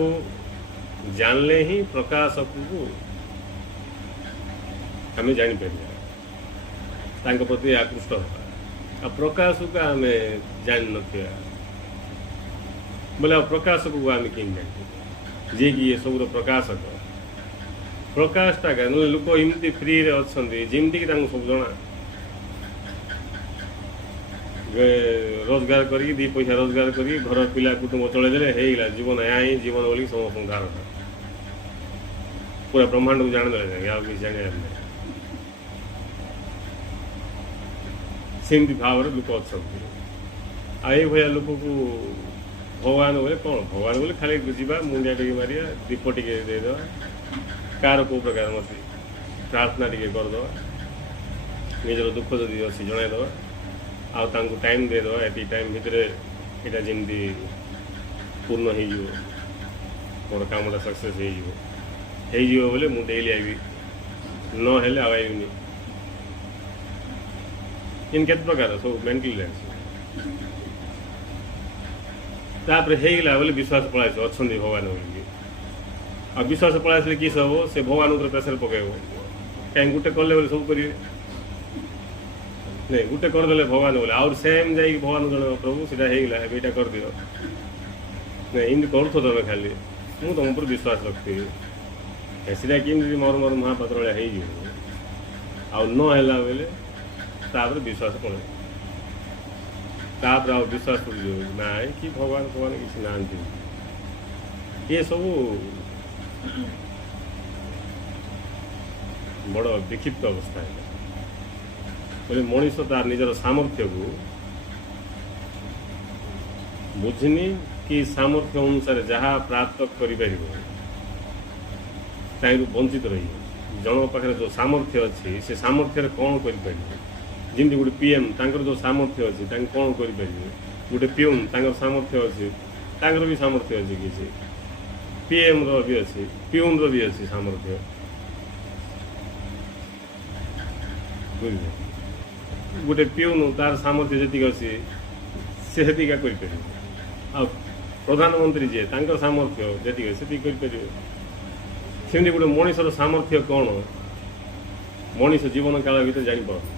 ଜାଣିଲେ ହିଁ ପ୍ରକାଶକୁ ଆମେ ଜାଣିପାରିବା, ତାଙ୍କ ପ୍ରତି ଆକୃଷ୍ଟ ହେବା। ଆଉ ପ୍ରକାଶକୁ ଆମେ ଜାଣିନଥିବା ବୋଲେ ଆଉ ପ୍ରକାଶକୁ ଆମେ କେମିତି ଜାଣିପାରିବା? ଯିଏକି ଏ ସବୁର ପ୍ରକାଶକ, ପ୍ରକାଶଟା ନହେଲେ ଲୋକ ଏମିତି ଫ୍ରିରେ ଅଛନ୍ତି ଯେମିତିକି ତାଙ୍କୁ ସବୁ ଜଣା। ରୋଜଗାର କରିକି 2 ପଇସା ରୋଜଗାର କରିକି ଘର ପିଲା କୁଟୁମ୍ବ ଚଳେଇ ଦେଲେ ହେଇଗଲା ଜୀବନ, ଏହା ହିଁ ଜୀବନ ବୋଲି ସମସ୍ତଙ୍କୁ ଧାରଣା। ପୁରା ବ୍ରହ୍ମାଣ୍ଡକୁ ଜାଣିଦେଲେ, ଆଉ କିଛି ଜାଣିବାର ନାହିଁ। ସେମିତି ଭାବରେ ଲୋକ ଅଛନ୍ତି। ଆଉ ଏଇଭଳିଆ ଲୋକକୁ ଭଗବାନ ବୋଲେ କ'ଣ? ଭଗବାନ ବୋଲେ ଖାଲି ଯିବା, ମୁଣ୍ଡିଆ ଟିକେ ମାରିବା, ଦୀପ ଟିକେ ଦେଇଦେବା, କାହାର କେଉଁ ପ୍ରକାର ମୋତେ ପ୍ରାର୍ଥନା ଟିକେ କରିଦେବା, ନିଜର ଦୁଃଖ ଯଦି ଅଛି ଜଣାଇଦେବା, ଆଉ ତାଙ୍କୁ ଟାଇମ୍ ଦେଇଦେବା। ଏତିକି ଟାଇମ୍ ଭିତରେ ଏଇଟା ଯେମିତି ପୂର୍ଣ୍ଣ ହେଇଯିବ, ମୋର କାମଟା ସକ୍ସେସ୍ ହେଇଯିବ ବୋଲେ ମୁଁ ଡେଲି ଆଇବି, ନହେଲେ ଆଉ ଆଇବିନି। କିନ୍ତୁ କେତେ ପ୍ରକାର ସବୁ ମେଣ୍ଟାଲି ଅଛି। ତାପରେ ହେଇଗଲା ବୋଲି ବିଶ୍ୱାସ ପଳାଇ ଆସିବ, ଅଛନ୍ତି ଭଗବାନ ବୋଲିକି। ଆଉ ବିଶ୍ୱାସ ପଳାଇ ଆସିଲେ କିସ ହେବ? ସେ ଭଗବାନ ଉପରେ ପ୍ରେସର ପକାଇବ। କାହିଁକି ଗୋଟେ କଲେ ବୋଲି ସବୁ କରିବେ? ନାଇଁ, ଗୋଟେ କରିଦେଲେ ଭଗବାନ ବୋଲେ ଆହୁରି ସେମ୍ ଯାଇକି ଭଗବାନ ଜଣେ ପ୍ରଭୁ ସେଇଟା ହେଇଗଲା, ଏବେ ଏଇଟା କରିଦିଅ। ନାଇଁ, ଏମିତି କରୁଥିବ ତମେ, ଖାଲି ମୁଁ ତମ ଉପରେ ବିଶ୍ୱାସ ରଖିଥିବି। ସେଇଟା କେମିତି ମୋର ମହାପାତ୍ର ଭଳିଆ ହେଇଯିବ। ଆଉ ନ ହେଲା ବେଲେ ତାପରେ ବିଶ୍ୱାସ ପଳେଇବ, ତାପରେ ଆଉ ବିଶ୍ୱାସ ପଡ଼ିଯିବ ନାଇଁ କି ଭଗବାନ କିଛି ନାହାନ୍ତି। ଏସବୁ ବଡ଼ ବିକ୍ଷିପ୍ତ ଅବସ୍ଥା ହେଲା। ବୋଲେ ମଣିଷ ତାର ନିଜର ସାମର୍ଥ୍ୟକୁ ବୁଝିନି କି ସାମର୍ଥ୍ୟ ଅନୁସାରେ ଯାହା ପ୍ରାପ୍ତ କରିପାରିବ ତାହିଁରୁ ବଞ୍ଚିତ ରହିବ। ଜଣଙ୍କ ପାଖରେ ଯେଉଁ ସାମର୍ଥ୍ୟ ଅଛି ସେ ସାମର୍ଥ୍ୟରେ କ'ଣ କରିପାରିବ? ଯେମିତି ଗୋଟେ PM ତାଙ୍କର ଯେଉଁ ସାମର୍ଥ୍ୟ ଅଛି ତାଙ୍କୁ କ'ଣ କରିପାରିବେ? ଗୋଟେ ପିଉନ୍ ତାଙ୍କର ସାମର୍ଥ୍ୟ ଅଛି, ତାଙ୍କର ବି ସାମର୍ଥ୍ୟ ଅଛି କିଛି, PMର ବି ଅଛି, ପିଉନ୍ର ବି ଅଛି ସାମର୍ଥ୍ୟ, ବୁଝିଲେ? ଗୋଟେ ପିଉନ୍ ତାର ସାମର୍ଥ୍ୟ ଯେତିକି ଅଛି ସେ ସେତିକା କରିପାରିବ, ଆଉ ପ୍ରଧାନମନ୍ତ୍ରୀ ଯିଏ ତାଙ୍କର ସାମର୍ଥ୍ୟ ଯେତିକି ଅଛି ସେତିକି କରିପାରିବେ। ସେମିତି ଗୋଟେ ମଣିଷର ସାମର୍ଥ୍ୟ କ'ଣ ମଣିଷ ଜୀବନ କାଳ ଭିତରେ ଜାଣିପାରୁନି।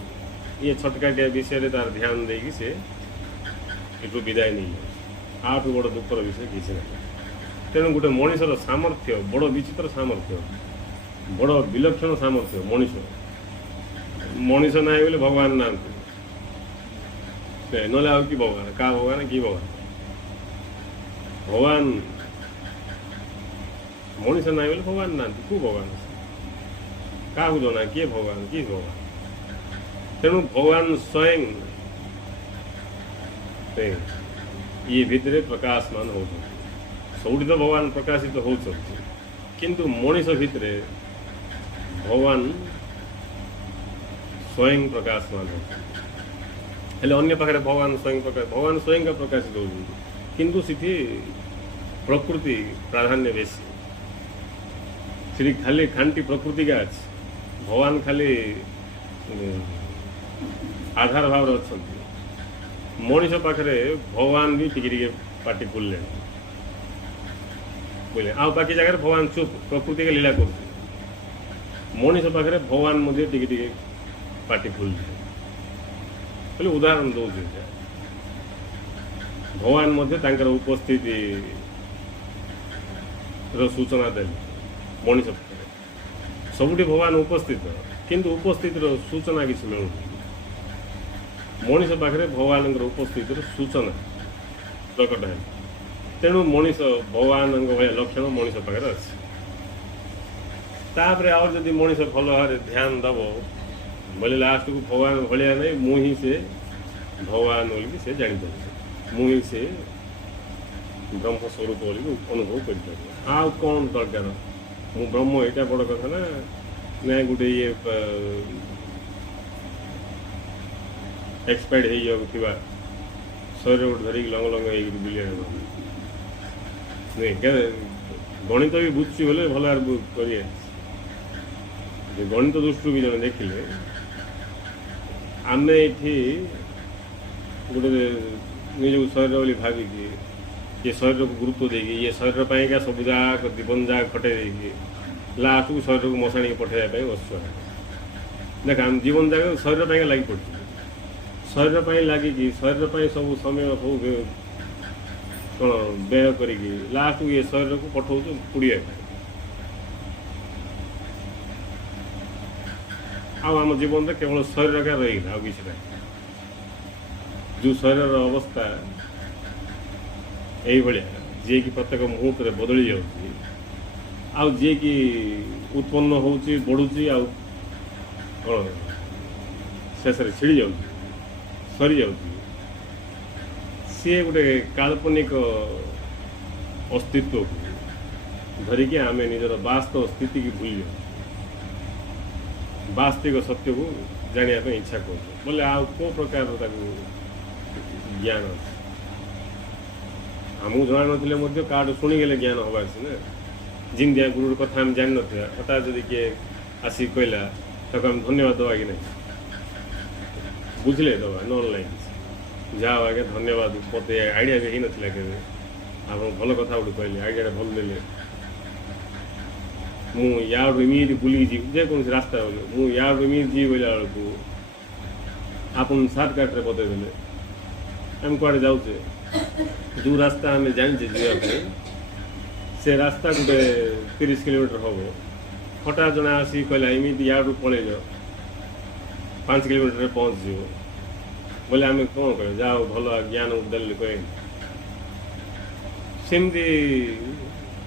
ଇଏ ଛଟକାଟିଆ ବିଷୟରେ ତାର ଧ୍ୟାନ ଦେଇକି ସେ ଏଠୁ ବିଦାୟ ନେଇଯାଏ। ଆଠୁ ବଡ଼ ଦୁଃଖର ବିଷୟ କିଛି ନାହିଁ। ତେଣୁ ଗୋଟେ ମଣିଷର ସାମର୍ଥ୍ୟ ବଡ଼ ବିଚିତ୍ର ସାମର୍ଥ୍ୟ, ବଡ଼ ବିଲକ୍ଷଣ ସାମର୍ଥ୍ୟ ମଣିଷ ନାହିଁ ବୋଲି ଭଗବାନ ନାହାନ୍ତି, ନହେଲେ ଆଉ କି ଭଗବାନ? କାହା ଭଗବାନ? କି ଭଗବାନ? ଭଗବାନ ମଣିଷ ନାହିଁ ବୋଲି ଭଗବାନ ନାହାନ୍ତି। କେଉଁ ଭଗବାନ? କାହାକୁ ଜଣା କିଏ ଭଗବାନ, କି ଭଗବାନ? ତେଣୁ ଭଗବାନ ସ୍ୱୟଂ ଇଏ ଭିତରେ ପ୍ରକାଶମାନ ହେଉଛନ୍ତି। ସବୁଠି ତ ଭଗବାନ ପ୍ରକାଶିତ ହେଉଛନ୍ତି, କିନ୍ତୁ ମଣିଷ ଭିତରେ ଭଗବାନ ସ୍ୱୟଂ ପ୍ରକାଶମାନ ହେଉଛନ୍ତି। ହେଲେ ଅନ୍ୟ ପାଖରେ ଭଗବାନ ସ୍ୱୟଂ ପ୍ରକାଶିତ ହେଉଛନ୍ତି, କିନ୍ତୁ ସେଠି ପ୍ରକୃତି ପ୍ରାଧାନ୍ୟ ବେଶୀ। ସେଠି ଖାଲି ଖାଣ୍ଟି ପ୍ରକୃତିକା ଅଛି, ଭଗବାନ ଖାଲି ଆଧାର ଭାବରେ ଅଛନ୍ତି। ମଣିଷ ପାଖରେ ଭଗବାନ ବି ଟିକେ ଟିକେ ପାଟି ଖୋଲିଲେଣି ବୁଝିଲେ, ଆଉ ବାକି ଜାଗାରେ ଭଗବାନ ଚୁପ୍ ପ୍ରକୃତିକା ଲୀଳା କରୁଛି। ମଣିଷ ପାଖରେ ଭଗବାନ ମଧ୍ୟ ଟିକେ ଟିକେ ପାଟି ଖୋଲିଲେ ବୋଲି ଉଦାହରଣ ଦେଉଛି। ଭଗବାନ ମଧ୍ୟ ତାଙ୍କର ଉପସ୍ଥିତିର ସୂଚନା ଦେଲେ ମଣିଷ ପାଖରେ। ସବୁଠି ଭଗବାନ ଉପସ୍ଥିତ, କିନ୍ତୁ ଉପସ୍ଥିତିର ସୂଚନା କିଛି ମିଳୁନି। ମଣିଷ ପାଖରେ ଭଗବାନଙ୍କର ଉପସ୍ଥିତିର ସୂଚନା ପ୍ରକଟ ହେଲା। ତେଣୁ ମଣିଷ ଭଗବାନଙ୍କ ଭଳିଆ ଲକ୍ଷଣ ମଣିଷ ପାଖରେ ଅଛି। ତାପରେ ଆଉ ଯଦି ମଣିଷ ଭଲ ଭାବରେ ଧ୍ୟାନ ଦେବ ବୋଲେ ଲାଷ୍ଟକୁ ଭଗବାନ ଭଳିଆ ନାହିଁ, ମୁଁ ହିଁ ସେ ଭଗବାନ ବୋଲିକି ସେ ଜାଣିପାରିବ, ମୁଁ ହିଁ ସେ ବ୍ରହ୍ମ ସ୍ୱରୂପ ବୋଲିକି ଅନୁଭବ କରିପାରିବ। ଆଉ କ'ଣ ଦରକାର? ମୁଁ ବ୍ରହ୍ମ, ଏଇଟା ବଡ଼ କଥା ନା ନାଇଁ ଗୋଟେ ଇଏ ଏକ୍ସପାୟାର୍ଡ ହେଇଯିବାକୁ ଥିବା ଶରୀର ଗୋଟେ ଧରିକି ଲଙ୍ଗ ଲଙ୍ଗ ହେଇକି ବୁଲିବାକୁ ନାଇଁ। ଗଣିତ ବି ବୁଝୁଛି ବୋଲେ ଭଲ ଭାବରେ କରିବେ। ଗଣିତ ଦୃଷ୍ଟିରୁ ବି ଜଣେ ଦେଖିଲେ, ଆମେ ଏଠି ଗୋଟେ ନିଜକୁ ଶରୀର ବୋଲି ଭାବିକି ଏ ଶରୀରକୁ ଗୁରୁତ୍ୱ ଦେଇକି ଏ ଶରୀର ପାଇଁକା ସବୁ ଯାକ ଜୀବନ ଯାକ ଖଟେଇ ଦେଇକି ଲାଷ୍ଟକୁ ଶରୀରକୁ ମଶାଣିକି ପଠାଇବା ପାଇଁ ବସିଛ। ଦେଖ ଆମେ ଜୀବନ ଯାକ ଶରୀର ପାଇଁକା ଲାଗି ପଡ଼ୁଛୁ, ଶରୀର ପାଇଁ ଲାଗିକି ଶରୀର ପାଇଁ ସବୁ ସମୟ ସବୁ କ'ଣ ବ୍ୟୟ କରିକି ଲାଷ୍ଟକୁ ଏ ଶରୀରକୁ ପଠାଉଛୁ ପୁଡ଼ିବା ପାଇଁ। ଆଉ ଆମ ଜୀବନରେ କେବଳ ଶରୀରକା ରହିଗଲା, ଆଉ କିଛି ନାହିଁ। ଯେଉଁ ଶରୀରର ଅବସ୍ଥା ଏଇଭଳିଆ, ଯିଏକି ପ୍ରତ୍ୟେକ ମୁହୂର୍ତ୍ତରେ ବଦଳି ଯାଉଛି, ଆଉ ଯିଏକି ଉତ୍ପନ୍ନ ହେଉଛି, ବଢ଼ୁଛି, ଆଉ କ'ଣ ଶେଷରେ ଛିଡ଼ି ଯାଉଛି, ସରିଯାଉଛି, ସିଏ ଗୋଟେ କାଳ୍ପନିକ ଅସ୍ତିତ୍ୱକୁ ଧରିକି ଆମେ ନିଜର ବାସ୍ତବ ସ୍ଥିତିକି ଭୁଲି ଯାଉଛୁ, ବାସ୍ତବିକ ସତ୍ୟକୁ ଜାଣିବା ପାଇଁ ଇଚ୍ଛା କରୁଛୁ। ବୋଲେ ଆଉ କେଉଁ ପ୍ରକାରର ତାକୁ ଜ୍ଞାନ ଅଛି? ଆମକୁ ଜଣାନଥିଲେ ମଧ୍ୟ କାହାଠୁ ଶୁଣିଗଲେ ଜ୍ଞାନ ହେବା ଅଛି ନା। ଯେମିତି ଗୁରୁର କଥା ଆମେ ଜାଣିନଥିବା, ହଠାତ୍ ଯଦି କିଏ ଆସିକି କହିଲା ତାକୁ ଆମେ ଧନ୍ୟବାଦ ଦେବା କି ନାହିଁ? ବୁଝିଲେ ଦେବା, ନହେଲେ ନାହିଁ କିଛି। ଯାହା ଆଜ୍ଞା ଧନ୍ୟବାଦ, ମୋତେ ଆଇଡ଼ିଆ ବି ହେଇନଥିଲା କେବେ, ଆପଣ ଭଲ କଥା ଗୋଟେ କହିଲେ, ଆଇଡ଼ିଆଟା ଭଲ ଦେଲେ, ମୁଁ ୟାଠୁ ଏମିତି ବୁଲିକି ଯିବି, ଯେକୌଣସି ରାସ୍ତା ଗଲେ ମୁଁ ୟାଠୁ ଏମିତି ଯିବି ବୋଇଲା ବେଳକୁ ଆପଣ ସର୍ଟକଟ୍ରେ ବତେଇଦେଲେ ଆମେ କୁଆଡ଼େ ଯାଉଛେ। ଯେଉଁ ରାସ୍ତା ଆମେ ଜାଣିଛେ ଯିବା ପାଇଁ, ସେ ରାସ୍ତା ଗୋଟେ 30 କିଲୋମିଟର ହେବ, ହଠାତ୍ ଜଣେ ଆସିକି କହିଲା ଏମିତି ୟାଠୁ ପଳେଇଲ 5 କିଲୋମିଟରରେ ପହଞ୍ଚିଯିବ, ବୋଲେ ଆମେ କ'ଣ କହିବା? ଯାହା ହଉ ଭଲ ଜ୍ଞାନ ଦେଲେ କହିବେ। ସେମିତି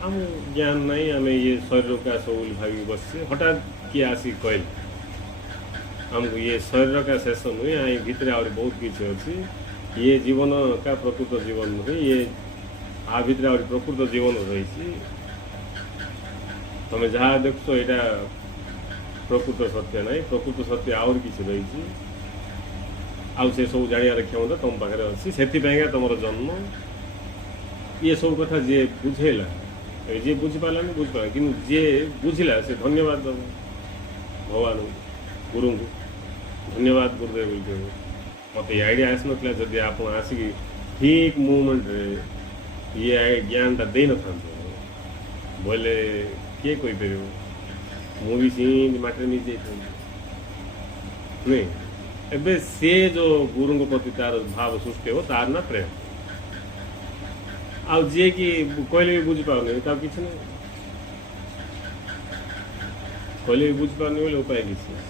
ଆମ ଜ୍ଞାନ ନାହିଁ, ଆମେ ଇଏ ଶରୀରକା ସବୁ ବୋଲି ଭାବିକି ବସିଛେ। ହଠାତ୍ କିଏ ଆସିକି କହିଲେ ଆମକୁ ଇଏ ଶରୀରକା ଶେଷ ନୁହେଁ, ଏ ଭିତରେ ଆହୁରି ବହୁତ କିଛି ଅଛି, ଇଏ ଜୀବନ କା ପ୍ରକୃତ ଜୀବନ ନୁହେଁ, ଇଏ ଆ ଭିତରେ ଆହୁରି ପ୍ରକୃତ ଜୀବନ ରହିଛି, ତମେ ଯାହା ଦେଖୁଛ ଏଇଟା ପ୍ରକୃତ ସତ୍ୟ ନାହିଁ, ପ୍ରକୃତ ସତ୍ୟ ଆହୁରି କିଛି ରହିଛି, ଆଉ ସେ ସବୁ ଜାଣିବାର କ୍ଷମତା ତମ ପାଖରେ ଅଛି, ସେଥିପାଇଁକା ତମର ଜନ୍ମ। ଇଏ ସବୁ କଥା ଯିଏ ବୁଝେଇଲା, ଯିଏ ବୁଝିପାରିଲାନି ବୁଝିପାରିଲା, କିନ୍ତୁ ଯିଏ ବୁଝିଲା ସେ ଧନ୍ୟବାଦ ଦେବ ଭଗବାନଙ୍କୁ, ଗୁରୁଙ୍କୁ। ଧନ୍ୟବାଦ ଗୁରୁଦେବ ବୋଲି କହିବ, ମୋତେ ଏ ଆଇଡ଼ିଆ ଆସିନଥିଲା, ଯଦି ଆପଣ ଆସିକି ଠିକ୍ ମୁଭମେଣ୍ଟରେ ଇଏ ଜ୍ଞାନଟା ଦେଇନଥାନ୍ତେ ବୋଇଲେ କିଏ କହିପାରିବ? ମୁଁ ବି ସେମିତି ମାଟିରେ ମିଶି ଯାଇଥାନ୍ତି ନୁହେଁ। ଏବେ ସେ ଯେଉଁ ଗୁରୁଙ୍କ ପ୍ରତି ତାର ଭାବ ସୃଷ୍ଟି ହେବ, ତାର ନା ପ୍ରେମ। ଆଉ ଯିଏକି କହିଲେ ବି ବୁଝିପାରୁନି, ତାକୁ କିଛି ନାହିଁ, କହିଲେ ବି ବୁଝିପାରୁନି ବୋଲେ ଉପାୟ କିଛି ନାହିଁ।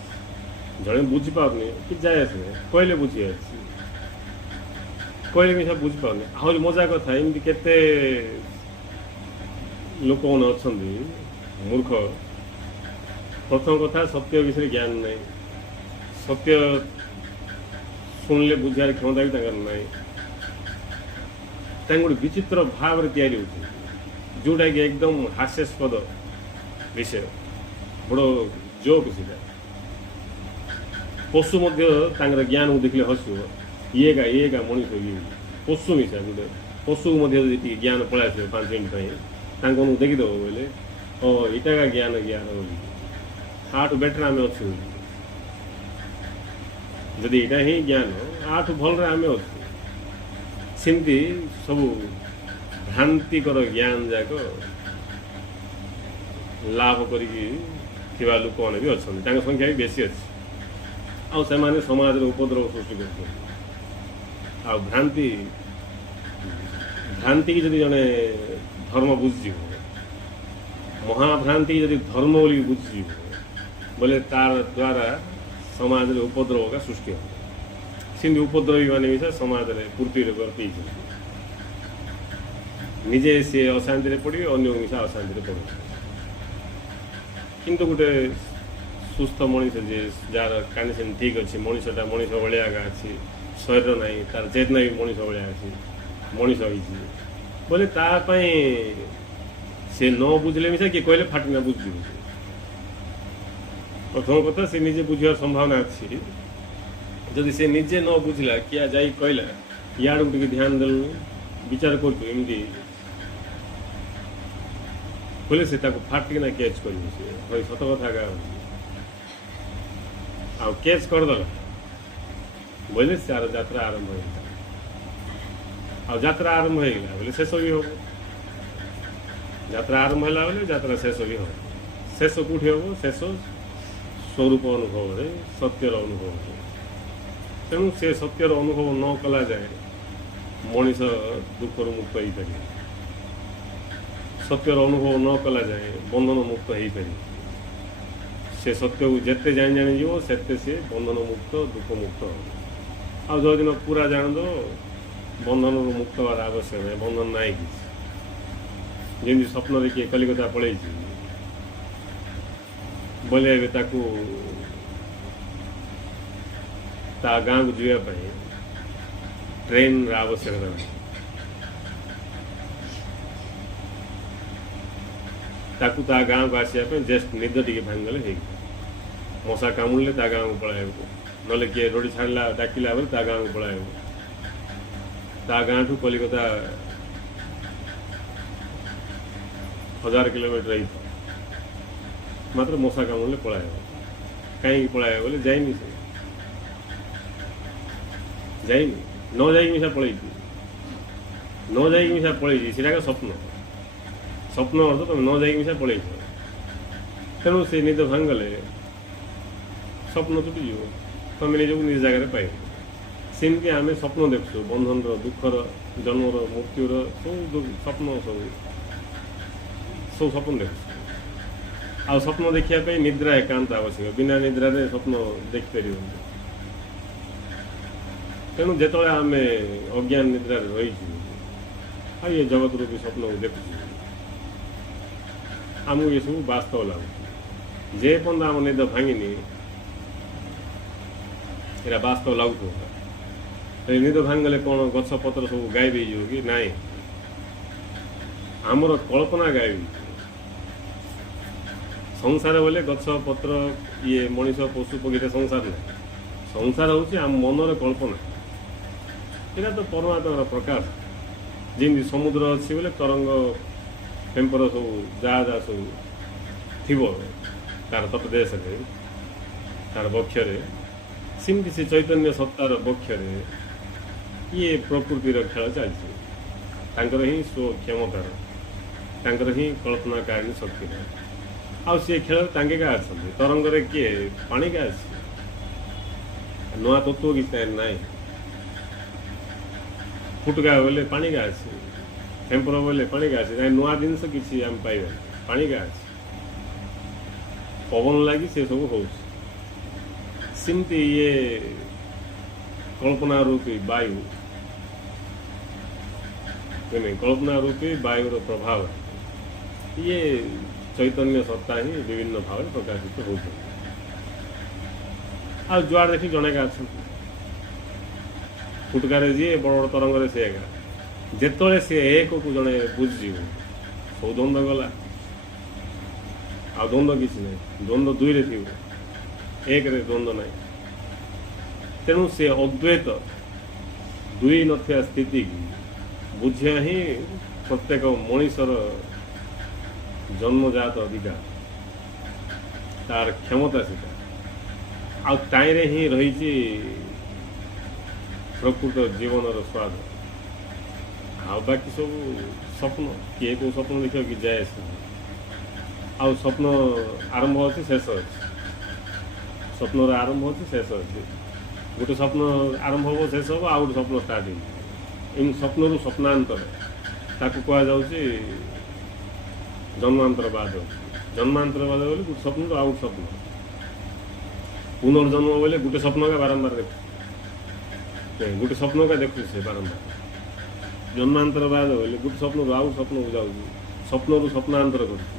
ଜଣେ ବୁଝିପାରୁନି କି ଯାଏ ଆସେ, କହିଲେ ବୁଝି ଅଛି, କହିଲେ ବି ସବୁ ବୁଝିପାରୁନି। ଆହୁରି ମଜା କଥା, ଏମିତି କେତେ ଲୋକମାନେ ଅଛନ୍ତି ମୂର୍ଖ। ପ୍ରଥମ କଥା, ସତ୍ୟ ବିଷୟରେ ଜ୍ଞାନ ନାହିଁ, ସତ୍ୟ ଶୁଣିଲେ ବୁଝିବାର କ୍ଷମତା ବି ତାଙ୍କର ନାହିଁ। ତାଙ୍କୁ ଗୋଟେ ବିଚିତ୍ର ଭାବରେ ତିଆରି ହେଉଛନ୍ତି, जोटा कि एकदम हास्यास्पद विषय बड़ जोक सीधा पशु ज्ञान को देखले हसु ये का मनीष ये पशु मिशा गोटे पशु ज्ञान पलि आस 5 मिनट देखीदेव बोले इटा का ज्ञान ज्ञान आठ बेटर आम अच्छे जदि यहाँ ही ज्ञान आठ भल आम अच्छे सेमती सब भ्रांतिकर ज्ञान जाक लाभ कर लोक मैंने भी अच्छा संख्या भी बेसी अच्छी आने समाज उपद्रव सृष्टि कर भ्रांति भ्रांति की जब जड़े धर्म बुझी महाभ्रांति जब धर्म बोली बुझी बोले तार द्वारा समाज उपद्रव का सृष्टि हो सिंधी उपद्रवी मैंने भी समाज पूर्ति करते निजे सी अशांति पड़े अन्य मिशा अशांति पड़े किंतु गोटे सुस्थ मनीष जे जार कंडीशन ठीक अच्छी मनीषटा मनीष भाया अच्छी शरीर ना तार चेतना भी मनीष भाया अच्छी मनीष बोले तापाई से न बुझले मिसा किए कहले फाटिना बुझी प्रथम कथा से निजे बुझार संभावना अच्छी जदि से निजे न बुझला किया जाई कहला याड़ टे ध्यान देलु विचार करतु एमती बोले से फाटिना कैच कर सत कथा का कैच करदेला बोले सार यात्रा आरंभ हो यात्रा आरंभ हो गला बोले शेष भी हम यात्रा आरंभ है बोले यात्रा शेष भी हम शेष कौटी हम शेष स्वरूप अनुभव सत्यर अनुभव तेणु से सत्यर अनुभव न कला जाए मनीष दुखर मुक्त हो पारे सत्यर अनुभव न कला जाए बंधन मुक्त हो पारे से सत्य को जिते जान जानी सेते से बंधन मुक्त दुख मुक्त हो जो दिन पूरा जान दो बंधन मुक्त हर आवश्यक है बंधन ना कि जमी स्वप्न किए कलिकता पलि बोले ता गाँव को जावाई ट्रेन आवश्यकता नहीं ताकू ता गाँव को आसवाई जस्ट निद टी भांगले हो मशा कामुड़े ता गाँव को पलाय ना किए रोटी छाड़ा डाकिला बोले ता गाँव को पलाय ता गाँ ठू कलिकता 1000 किलोमीटर ही मात्र मशा कामुड़े पलाय कहीं पलाय बोले जाइनी से जाइनी न जाइक मिशा पलि न जाइक मिशा पलि सीटा स्वप्न स्वप्न अर्थ तुम न जाइक मिशा पलि तेणु से निद भांगले स्वप्न तुटिज तुम निज को निज जगह पाइब सेमती आम स्वप्न देखु बंधन दुखर जन्मर मृत्युर सब स्वप्न सब स्वप्न देखु आ स्वप्न देखापी निद्रा एकांत आवश्यक बिना निद्रा स्वप्न देखिपर तेणु जो आम अज्ञान निद्रा रही ये जगत रूपी स्वप्न को देखु आमको ये सब वास्तव लगुच जे पर्यटन आम निद भांगिनी ये वास्तव लगुच निद भांगले कौन गछ पत्र सब गायब हो कि नाई आमर कल्पना गायब संसार बोले गछ पत्र ये मनीष पशु पक्षी संसार ना संसार हूँ आम मनर कल्पना यहाँ तो परमात्मा प्रकाश जमी समुद्र अच्छी बोले तरंग टेम्पर सब जहाँ जहाँ सब थी तार तटदेश तार बक्षरे सेमती से चैतन्य सत्तार बक्षरे ये प्रकृतिर खेल चलती ही स्वक्षमतार ही कल्पनाकारिणी शक्ति आ खेल तांके क्या अच्छा तरंग किए पानी क्या अच्छे नुआ तत्व किसी ना फुटका बोले पानी क्या अच्छे टेम्पर बोले पानी क्या अच्छे नुआ जिनस किसी आम पाइबा पानी क्या अच्छे पवन लगी से सब हो सिमती ये कल्पना रूपी वायु कल्पना रूपी वायुर प्रभाव ये चैतन्य सत्ता ही विभिन्न भाव प्रकाशित हो जुआड़ देखी जने का अच्छा फुटकार जी बड़ बड़ तरंग से जिते सी एक को जड़े बुझी ସବୁ ଦ୍ୱନ୍ଦ୍ୱ ଗଲା। ଆଉ ଦ୍ୱନ୍ଦ୍ୱ କିଛି ନାହିଁ, ଦ୍ୱନ୍ଦ୍ୱ ଦୁଇରେ ଥିବ, ଏକରେ ଦ୍ୱନ୍ଦ୍ୱ ନାହିଁ। ତେଣୁ ସେ ଅଦ୍ୱୈତ ଦୁଇ ନଥିବା ସ୍ଥିତିକି ବୁଝିବା ହିଁ ପ୍ରତ୍ୟେକ ମଣିଷର ଜନ୍ମଜାତ ଅଧିକାର, ତାର କ୍ଷମତା ସେଟା। ଆଉ ତାଇରେ ହିଁ ରହିଛି ପ୍ରକୃତ ଜୀବନର ସ୍ୱାଦ। ଆଉ ବାକି ସବୁ ସ୍ୱପ୍ନ, କିଏ କେଉଁ ସ୍ୱପ୍ନ ଦେଖିବ କି ଯାଏ ଆସେ। ଆଉ ସ୍ୱପ୍ନ ଆରମ୍ଭ ଅଛି, ଶେଷ ଅଛି। ସ୍ୱପ୍ନର ଆରମ୍ଭ ଅଛି, ଶେଷ ଅଛି। ଗୋଟେ ସ୍ୱପ୍ନ ଆରମ୍ଭ ହେବ, ଶେଷ ହେବ, ଆଉ ଗୋଟେ ସ୍ୱପ୍ନ ଷ୍ଟାର୍ଟ ହେଇଯିବ। ଏମିତି ସ୍ୱପ୍ନରୁ ସ୍ୱପ୍ନାନ୍ତର, ତାକୁ କୁହାଯାଉଛି ଜନ୍ମାନ୍ତରବାଦ। ଜନ୍ମାନ୍ତରବାଦ ବୋଲି ଗୋଟେ ସ୍ୱପ୍ନରୁ ଆଉ ଗୋଟେ ସ୍ୱପ୍ନ। ପୁନର୍ଜନ୍ମ ବୋଇଲେ ଗୋଟେ ସ୍ୱପ୍ନ ଏକା ବାରମ୍ବାର ଦେଖୁ, ଗୋଟେ ସ୍ୱପ୍ନ ଏକା ଦେଖୁଛି ସେ ବାରମ୍ବାର। ଜନ୍ମାନ୍ତରବାଦ ବୋଇଲେ ଗୋଟେ ସ୍ୱପ୍ନରୁ ଆଉ ସ୍ୱପ୍ନକୁ ଯାଉଛି, ସ୍ୱପ୍ନରୁ ସ୍ୱପ୍ନାନ୍ତର କରୁଛି।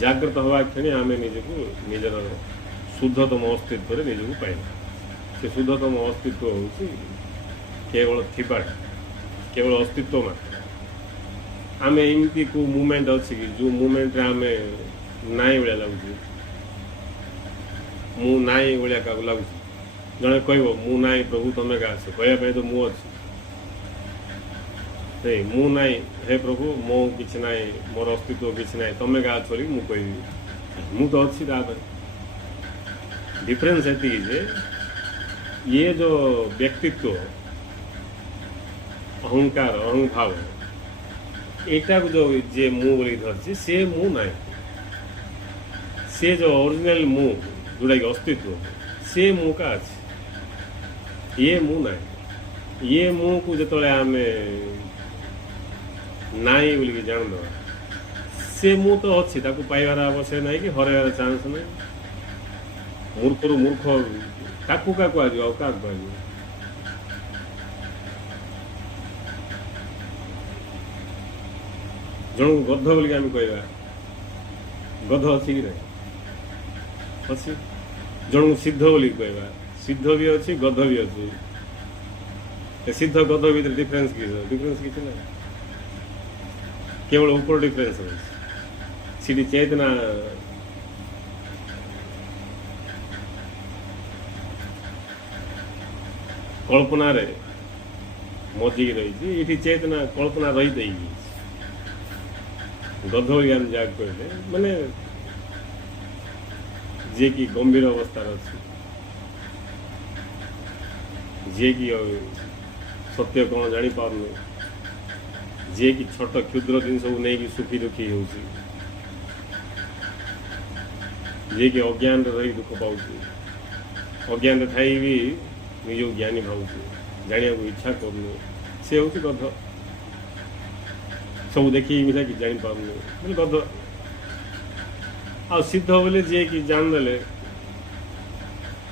ଜାଗ୍ରତ ହେବା କ୍ଷଣି ଆମେ ନିଜକୁ ନିଜର ଶୁଦ୍ଧତମ ଅସ୍ତିତ୍ୱରେ ନିଜକୁ ପାଇବା। ସେ ଶୁଦ୍ଧତମ ଅସ୍ତିତ୍ୱ ହେଉଛି କେବଳ ଥିବାଟା, କେବଳ ଅସ୍ତିତ୍ୱ ମାତ୍ର। ଆମେ ଏମିତି କେଉଁ ମୁଭମେଣ୍ଟ ଅଛି କି ଯେଉଁ ମୁଭମେଣ୍ଟରେ ଆମେ ନାଇଁ ଭଳିଆ ଲାଗୁଛି, ମୁଁ ନାଇଁ ଭଳିଆ କାହାକୁ ଲାଗୁଛି। ଜଣେ କହିବ ମୁଁ ନାଇଁ ପ୍ରଭୁ ତମେ ଏକା ଆସ, କହିବା ପାଇଁ ତ ମୁଁ ଅଛି। ମୁଁ ନାଇଁ ହେ ପ୍ରଭୁ, ମୋ କିଛି ନାହିଁ, ମୋର ଅସ୍ତିତ୍ୱ କିଛି ନାହିଁ, ତମେ ଏକା ଅଛ ବୋଲି ମୁଁ କହିବି, ମୁଁ ତ ଅଛି ତା ପାଇଁ। ଡିଫରେନ୍ସ ଏତିକି ଯେ ଇଏ ଯେଉଁ ବ୍ୟକ୍ତିତ୍ୱ, ଅହଙ୍କାର, ଅହଂଭାବ, ଏଇଟାକୁ ଯେଉଁ ଯିଏ ମୁଁ ବୋଲି ଧରିଛି, ସେ ମୁଁ ନାହିଁ। ସେ ଯେଉଁ ଅରିଜିନାଲ ମୁଁ, ଯେଉଁଟାକି ଅସ୍ତିତ୍ୱ, ସେ ମୁଁ କା ଅଛି, ଇଏ ମୁଁ ନାହିଁ। ଇଏ ମୁଁକୁ ଯେତେବେଳେ ଆମେ ନାଇଁ ବୋଲିକି ଜାଣିଦେବା, ସେ ମୁଁ ତ ଅଛି, ତାକୁ ପାଇବାର ଆବଶ୍ୟକ ନାହିଁ କି ହରାଇବାର ଚାନ୍ସ ନାହିଁ। ମୂର୍ଖରୁ ମୂର୍ଖ ତାକୁ କାହା କୁହାଯିବ, ଆଉ କାହାକୁ କୁହାଯିବ? ଜଣକୁ ଗଧ ବୋଲିକି ଆମେ କହିବା, ଗଧ ଅଛି କି ନାହିଁ? ଅଛି। ଜଣକୁ ସିଦ୍ଧ ବୋଲିକି କହିବା, ସିଦ୍ଧ ବି ଅଛି, ଗଧ ବି ଅଛି। ସିଦ୍ଧ ଗଧ ଭିତରେ ଡିଫରେନ୍ସ କିଛି ନାହିଁ, କେବଳ ଉପର ଡିଫରେନ୍ସ ଅଛି। ସେଠି ଚେତନା କଳ୍ପନାରେ ମଜିକି ରହିଛି, ଏଠି ଚେତନା କଳ୍ପନା ରହି ଦେଇଛି। ଗଧ ବୋଲି ଆମେ ଯାହାକୁ କହିଲେ, ମାନେ ଯିଏକି ଗମ୍ଭୀର ଅବସ୍ଥାରେ ଅଛି, ଯିଏକି ସତ୍ୟ କ'ଣ ଜାଣିପାରୁନି, ଯିଏକି ଛୋଟ କ୍ଷୁଦ୍ର ଜିନିଷକୁ ନେଇକି ସୁଖୀ ଦୁଃଖୀ ହେଉଛି, ଯିଏକି ଅଜ୍ଞାନରେ ରହି ଦୁଃଖ ପାଉଛି, ଅଜ୍ଞାନରେ ଥାଇ ବି ନିଜକୁ ଜ୍ଞାନୀ ଭାବୁଛି, ଜାଣିବାକୁ ଇଚ୍ଛା କରୁନି, ସେ ହେଉଛି ଗଧ। ସବୁ ଦେଖିକି ମିଶାକି ଜାଣିପାରୁନି ମାନେ ଗଧ। ଆଉ ସିଦ୍ଧ ବୋଲି ଯିଏକି ଜାଣିଦେଲେ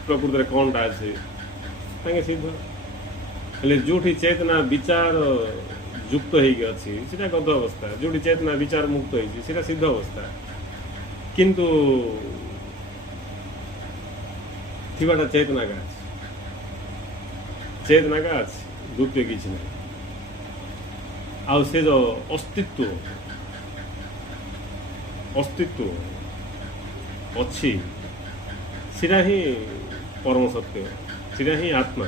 ପ୍ରକୃତରେ କ'ଣଟା ଅଛି, ତାଙ୍କେ ସିଦ୍ଧ। ହେଲେ ଯେଉଁଠି ଚେତନା ବିଚାର ଯୁକ୍ତ ହେଇକି ଅଛି ସେଇଟା ଗଧ ଅବସ୍ଥା, ଯେଉଁଠି ଚେତନା ବିଚାର ମୁକ୍ତ ହେଇଛି ସେଇଟା ସିଦ୍ଧ ଅବସ୍ଥା। କିନ୍ତୁ ଥିବାଟା ଚେତନା କା ଅଛି, ଚେତନା କା ଅଛି, ଦ୍ୱିତୀୟ କିଛି ନାହିଁ। ଆଉ ସେ ଯେଉଁ ଅସ୍ତିତ୍ୱ ଅଛି, ସେଇଟା ହିଁ ପରମ ସତ୍ୟ, ସେଇଟା ହିଁ ଆତ୍ମା।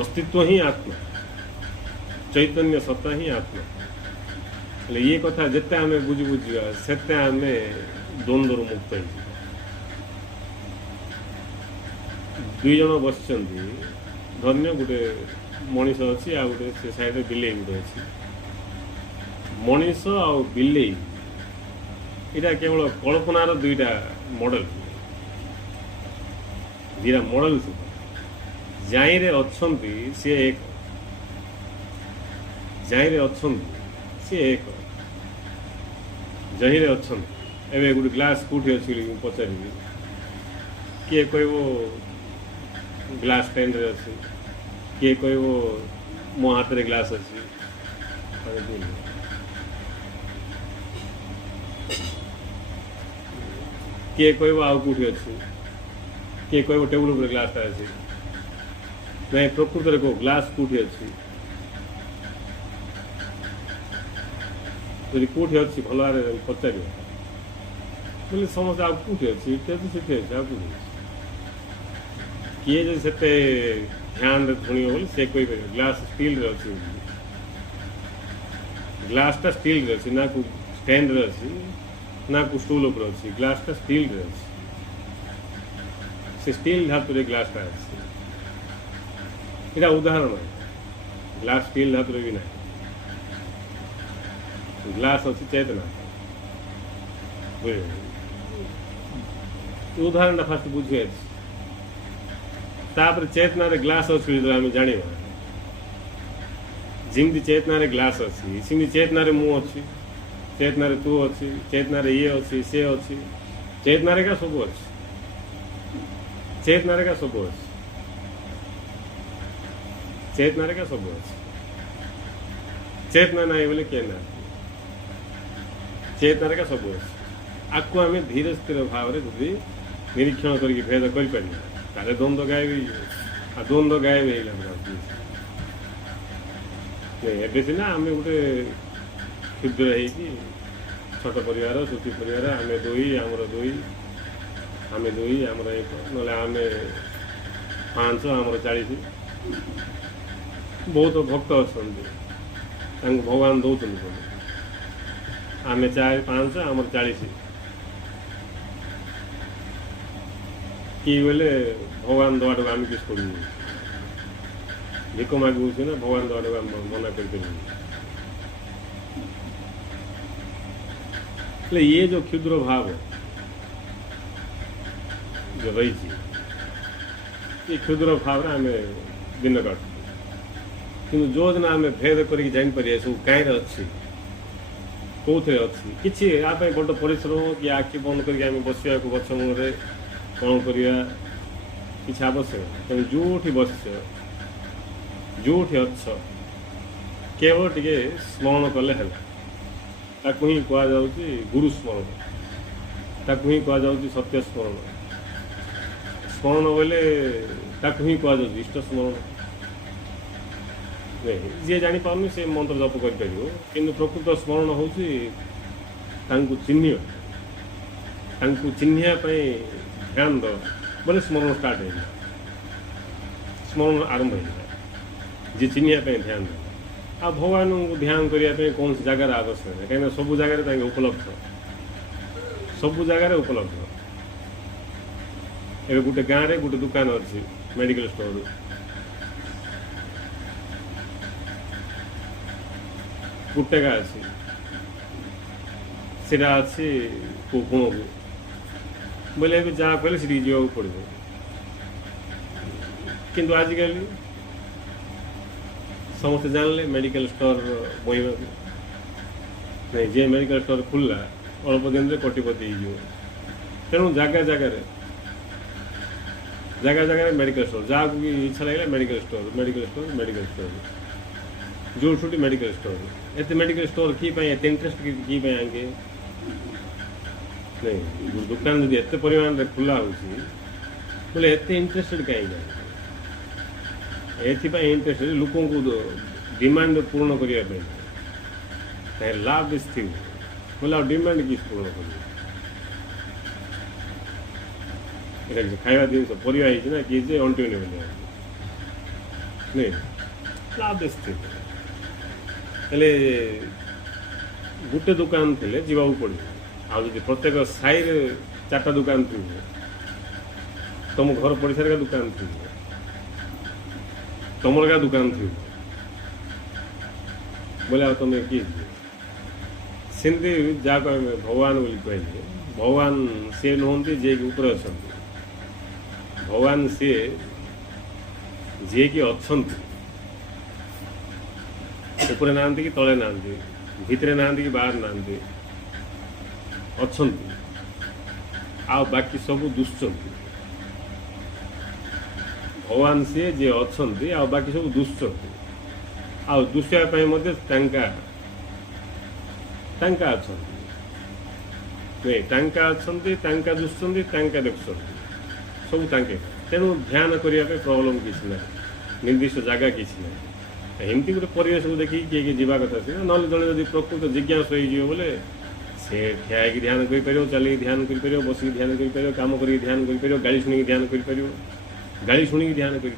ଅସ୍ତିତ୍ୱ ହିଁ ଆତ୍ମା, ଚୈତନ୍ୟ ସତ୍ତା ହିଁ ଆତ୍ମା। ହେଲେ ଇଏ କଥା ଯେତେ ଆମେ ବୁଝିବା ସେତେ ଆମେ ଦ୍ୱନ୍ଦ୍ୱରୁ ମୁକ୍ତ ହେଇଯିବା। ଦୁଇ ଜଣ ବସିଛନ୍ତି, ଧନ୍ୟ ଗୋଟେ ମଣିଷ ଅଛି, ଆଉ ଗୋଟେ ସେ ସାଇଡ଼ରେ ବିଲେଇ ଗୋଟେ ଅଛି। ମଣିଷ ଆଉ ବିଲେଇ ଏଇଟା କେବଳ କଳ୍ପନାର ଦୁଇଟା ମଡେଲ, ଦୁଇଟା ମଡେଲ ଥିବ। ଜାଇଁରେ ଅଛନ୍ତି ସିଏ ଏକ, ଜାଇଁରେ ଅଛନ୍ତି ସିଏ ଏକ, ଜହିଁରେ ଅଛନ୍ତି। ଏବେ ଗୋଟେ ଗ୍ଲାସ୍ କେଉଁଠି ଅଛି ବୋଲି ମୁଁ ପଚାରିବି, କିଏ କହିବ ଗ୍ଲାସ୍ ପେନ୍ରେ ଅଛି, କିଏ କହିବ ମୋ ହାତରେ ଗ୍ଲାସ୍ ଅଛି। କିଏ କହିବ ଆଉ କେଉଁଠି ଅଛି, କିଏ କହିବ ଟେବୁଲ ଉପରେ ଗ୍ଲାସ୍ଟା ଅଛି। ନାଇଁ, ପ୍ରକୃତରେ କେଉଁ ଗ୍ଲାସ୍ କେଉଁଠି ଅଛି? ଯଦି କେଉଁଠି ଅଛି ଭଲ ଭାବରେ ପଚାରିବ ବୋଲେ ସମସ୍ତେ ଆଉ କେଉଁଠି ଅଛି ଏଠି ଅଛି ସେଠି ଅଛି ଆଉ କେଉଁଠି ଅଛି କିଏ ଯଦି ସେତେ ଧ୍ୟାନରେ ଶୁଣିବ ବୋଲି ସେ କହିପାରିବ ଗ୍ଲାସ୍ ଷ୍ଟିଲ୍ରେ ଅଛି ଗ୍ଲାସ୍ଟା ଷ୍ଟିଲ୍ରେ ଅଛି ନା କୁ ଷ୍ଟାଣ୍ଡରେ ଅଛି ନା କୁ ଷ୍ଟୁଲ୍ ଉପରେ ଅଛି ଗ୍ଲାସ୍ଟା ଷ୍ଟିଲ୍ରେ ଅଛି ସେ ଷ୍ଟିଲ୍ ଧାତୁରେ ଗ୍ଲାସ୍ଟା ଅଛି ଏଇଟା ଉଦାହରଣ ଗ୍ଲାସ୍ ଷ୍ଟିଲ୍ ଧାତୁରେ ବି ନାହିଁ ଗ୍ଲାସ୍ ଅଛି ଚେତନା ଉଦାହरणଟା ଫାଷ୍ଟ ବୁଝିବା ଅଛି ତାପରେ ଚେତନାରେ ଗ୍ଲାସ୍ ଅଛି ଯେତେବେଳେ ଆମେ ଜାଣିବା ଯେମିତି ଚେତନାରେ ଗ୍ଲାସ୍ ଅଛି ସେମିତି ଚେତନାରେ ମୁଁ ଅଛି ଚେତନାରେ ତୁ ଅଛି ଚେତନାରେ ଇଏ ଅଛି ସେ ଅଛି ଚେତନାରେ ଏକା ସବୁ ଅଛି ଚେତନାରେ ଏକା ସବୁ ଅଛି ଚେତନାରେ ଏକା ସବୁ ଅଛି ଚେତନା ନାହିଁ ବୋଲେ କିଏ ନା ଚେତନାରେ ଏକା ସବୁ ଅଛି ଆକୁ ଆମେ ଧୀରେ ସ୍ଥିର ଭାବରେ ଯଦି ନିରୀକ୍ଷଣ କରିକି ଭେଦ କରିପାରିବା ତାହେଲେ ଦ୍ୱନ୍ଦ୍ୱ ଗାୟବ ହେଇଯିବ ଆଉ ଦ୍ୱନ୍ଦ୍ୱ ଗାୟବ ହେଇଗଲା ଏବେ ସିନା ଆମେ ଗୋଟେ କ୍ଷୁଦ୍ର ହେଇକି ଛୋଟ ପରିବାର ସୁଖୀ ପରିବାର ଆମେ ଦୁଇ ଆମର ଏକ ନହେଲେ ଆମେ 5 ଆମର 40 ବହୁତ ଭକ୍ତ ଅଛନ୍ତି ତାଙ୍କୁ ଭଗବାନ ଦେଉଛନ୍ତି ସବୁ ଆମେ 4-5 ଆମର 40 କି ବୋଲେ ଭଗବାନ ଦେବାଟାକୁ ଆମେ କିଛି କରିବୁ ଭିକ ମାଗୁଛୁ ନା ଭଗବାନ ଦେବାଟାକୁ ଆମେ ମନା କରିପାରିବୁ ହେଲେ ଇଏ ଯେଉଁ କ୍ଷୁଦ୍ର ଭାବ ଯେଉଁ ରହିଛି ଏ କ୍ଷୁଦ୍ର ଭାବରେ ଆମେ ଦିନ କାଟୁଛୁ କିନ୍ତୁ ଯେଉଁଦିନ ଆମେ ଭେଦ କରିକି ଜାଣିପାରିବା ସବୁ କାହିଁରେ ଅଛି କେଉଁଥିରେ ଅଛି କିଛି ୟା ପାଇଁ ବଡ଼ ପରିଶ୍ରମ କି ଆଖି ବନ୍ଦ କରିକି ଆମେ ବସିବାକୁ ଗଛ ମୂଳରେ କ'ଣ କରିବା କିଛି ଆବଶ୍ୟକ ତେଣୁ ଯେଉଁଠି ବସିଛ ଯେଉଁଠି ଅଛ କେବଳ ଟିକେ ସ୍ମରଣ କଲେ ହେଲା ତାକୁ ହିଁ କୁହାଯାଉଛି ଗୁରୁ ସ୍ମରଣ ତାକୁ ହିଁ କୁହାଯାଉଛି ସତ୍ୟ ସ୍ମରଣ ସ୍ମରଣ ବୋଇଲେ ତାକୁ ହିଁ କୁହାଯାଉଛି ଇଷ୍ଟ ସ୍ମରଣ ଯିଏ ଜାଣିପାରୁନି ସେ ମନ୍ତ୍ର ଜପ କରିପାରିବ କିନ୍ତୁ ପ୍ରକୃତ ସ୍ମରଣ ହେଉଛି ତାଙ୍କୁ ଚିହ୍ନିବା ପାଇଁ ଧ୍ୟାନ ଦେବ ବୋଲେ ସ୍ମରଣ ଷ୍ଟାର୍ଟ ହେଇଯିବ ସ୍ମରଣ ଆରମ୍ଭ ହେଇଯିବ ଯିଏ ଚିହ୍ନିବା ପାଇଁ ଧ୍ୟାନ ଦେବ ଆଉ ଭଗବାନଙ୍କୁ ଧ୍ୟାନ କରିବା ପାଇଁ କୌଣସି ଜାଗାରେ ଆବଶ୍ୟକ ନାହିଁ କାହିଁକିନା ସବୁ ଜାଗାରେ ତାଙ୍କେ ଉପଲବ୍ଧ ସବୁ ଜାଗାରେ ଉପଲବ୍ଧ ଏବେ ଗୋଟେ ଗାଁରେ ଗୋଟେ ଦୋକାନ ଅଛି ମେଡ଼ିକାଲ ଷ୍ଟୋର ଗୁଟେକା ଅଛି ସେଟା ଅଛି କୋଣକୁ ବୋଇଲେ ଏବେ ଯାହା କହିଲେ ସେଠିକି ଯିବାକୁ ପଡ଼ିବ କିନ୍ତୁ ଆଜିକାଲି ସମସ୍ତେ ଜାଣିଲେ ମେଡ଼ିକାଲ ଷ୍ଟୋର ବହିବାକୁ ନାଇଁ ଯିଏ ମେଡ଼ିକାଲ ଷ୍ଟୋର ଖୋଲିଲା ଅଳ୍ପ ଦିନରେ କୋଟିପତି ହେଇଯିବ ତେଣୁ ଜାଗା ଜାଗାରେ ମେଡ଼ିକାଲ ଷ୍ଟୋର ଯାହାକୁ ବି ଇଚ୍ଛା ଲାଗିଲା ମେଡ଼ିକାଲ ଷ୍ଟୋର ଯେଉଁଠି ମେଡ଼ିକାଲ ଷ୍ଟୋର ଏତେ ମେଡ଼ିକାଲ ଷ୍ଟୋର କି ପାଇଁ ଏତେ ଇଣ୍ଟରେଷ୍ଟ କି ପାଇଁ ଆଙ୍କେ ନାଇଁ ଦୋକାନ ଯଦି ଏତେ ପରିମାଣରେ ଖୋଲା ହେଉଛି ବୋଲେ ଏତେ ଇଣ୍ଟରେଷ୍ଟେଡ଼ କାହିଁକି ଏଥିପାଇଁ ଇଣ୍ଟରେଷ୍ଟେଡ଼ ଲୋକଙ୍କୁ ଡିମାଣ୍ଡ ପୂରଣ କରିବା ପାଇଁ ତାହେଲେ ଲାଭ ବେଶୀ ଥିବ ବୋଲେ ଆଉ ଡିମାଣ୍ଡ କିଛି ପୂରଣ କରିବ ଏଇଟା କିଛି ଖାଇବା ଜିନିଷ ପରିବା ହେଇଛି ନା କିଏ ଯେ ଅଣ୍ଟିବନି ବୋଲି ନାଇଁ ଲାଭ ବେଶୀ ଥିବ ହେଲେ ଗୋଟେ ଦୋକାନ ଥିଲେ ଯିବାକୁ ପଡ଼ିବ ଆଉ ଯଦି ପ୍ରତ୍ୟେକ ସାହିରେ 4ଟା ଦୋକାନ ଥିବ ତୁମ ଘର ପଡ଼ିଶାରେ ଏକା ଦୋକାନ ଥିବ ତମର ଏକା ଦୋକାନ ଥିବ ବୋଲେ ଆଉ ତୁମେ କିଏ ଯିବ ସେମିତି ଯାହାକୁ ଆମେ ଭଗବାନ ବୋଲି କହିଲେ ଭଗବାନ ସିଏ ନୁହନ୍ତି ଯିଏକି ଉପରେ ଅଛନ୍ତି ଭଗବାନ ସିଏ ଯିଏକି ଅଛନ୍ତି ଉପରେ ନାହାନ୍ତି କି ତଳେ ନାହାନ୍ତି ଭିତରେ ନାହାନ୍ତି କି ବାହାରେ ନାହାନ୍ତି ଅଛନ୍ତି ଆଉ ବାକି ସବୁ ଦୁଶୁଛନ୍ତି ଭଗବାନ ସିଏ ଯିଏ ଅଛନ୍ତି ଆଉ ବାକି ସବୁ ଦୁଶୁଛନ୍ତି ଆଉ ଦୁଶିବା ପାଇଁ ମଧ୍ୟ ତାଙ୍କା ଅଛନ୍ତି ନାଇଁ ତାଙ୍କା ଅଛନ୍ତି ତାଙ୍କା ଦୁଶୁଛନ୍ତି ତାଙ୍କା ଦେଖୁଛନ୍ତି ସବୁ ତାଙ୍କେ ତେଣୁ ଧ୍ୟାନ କରିବା ପାଇଁ ପ୍ରୋବ୍ଲେମ୍ କିଛି ନାହିଁ ନିର୍ଦ୍ଦିଷ୍ଟ ଜାଗା କିଛି ନାହିଁ एमती गोटे परिवेश को देखिए किए किए जावा कथा सीना ना जड़े जब प्रकृत जिज्ञासु हो बोले से ठिया होगी ध्यान कर चलिए ध्यान कर बसिक ध्यान कर कम कर ध्यान कर गाड़ी शुणी ध्यान कर गाड़ी शुणी ध्यान कर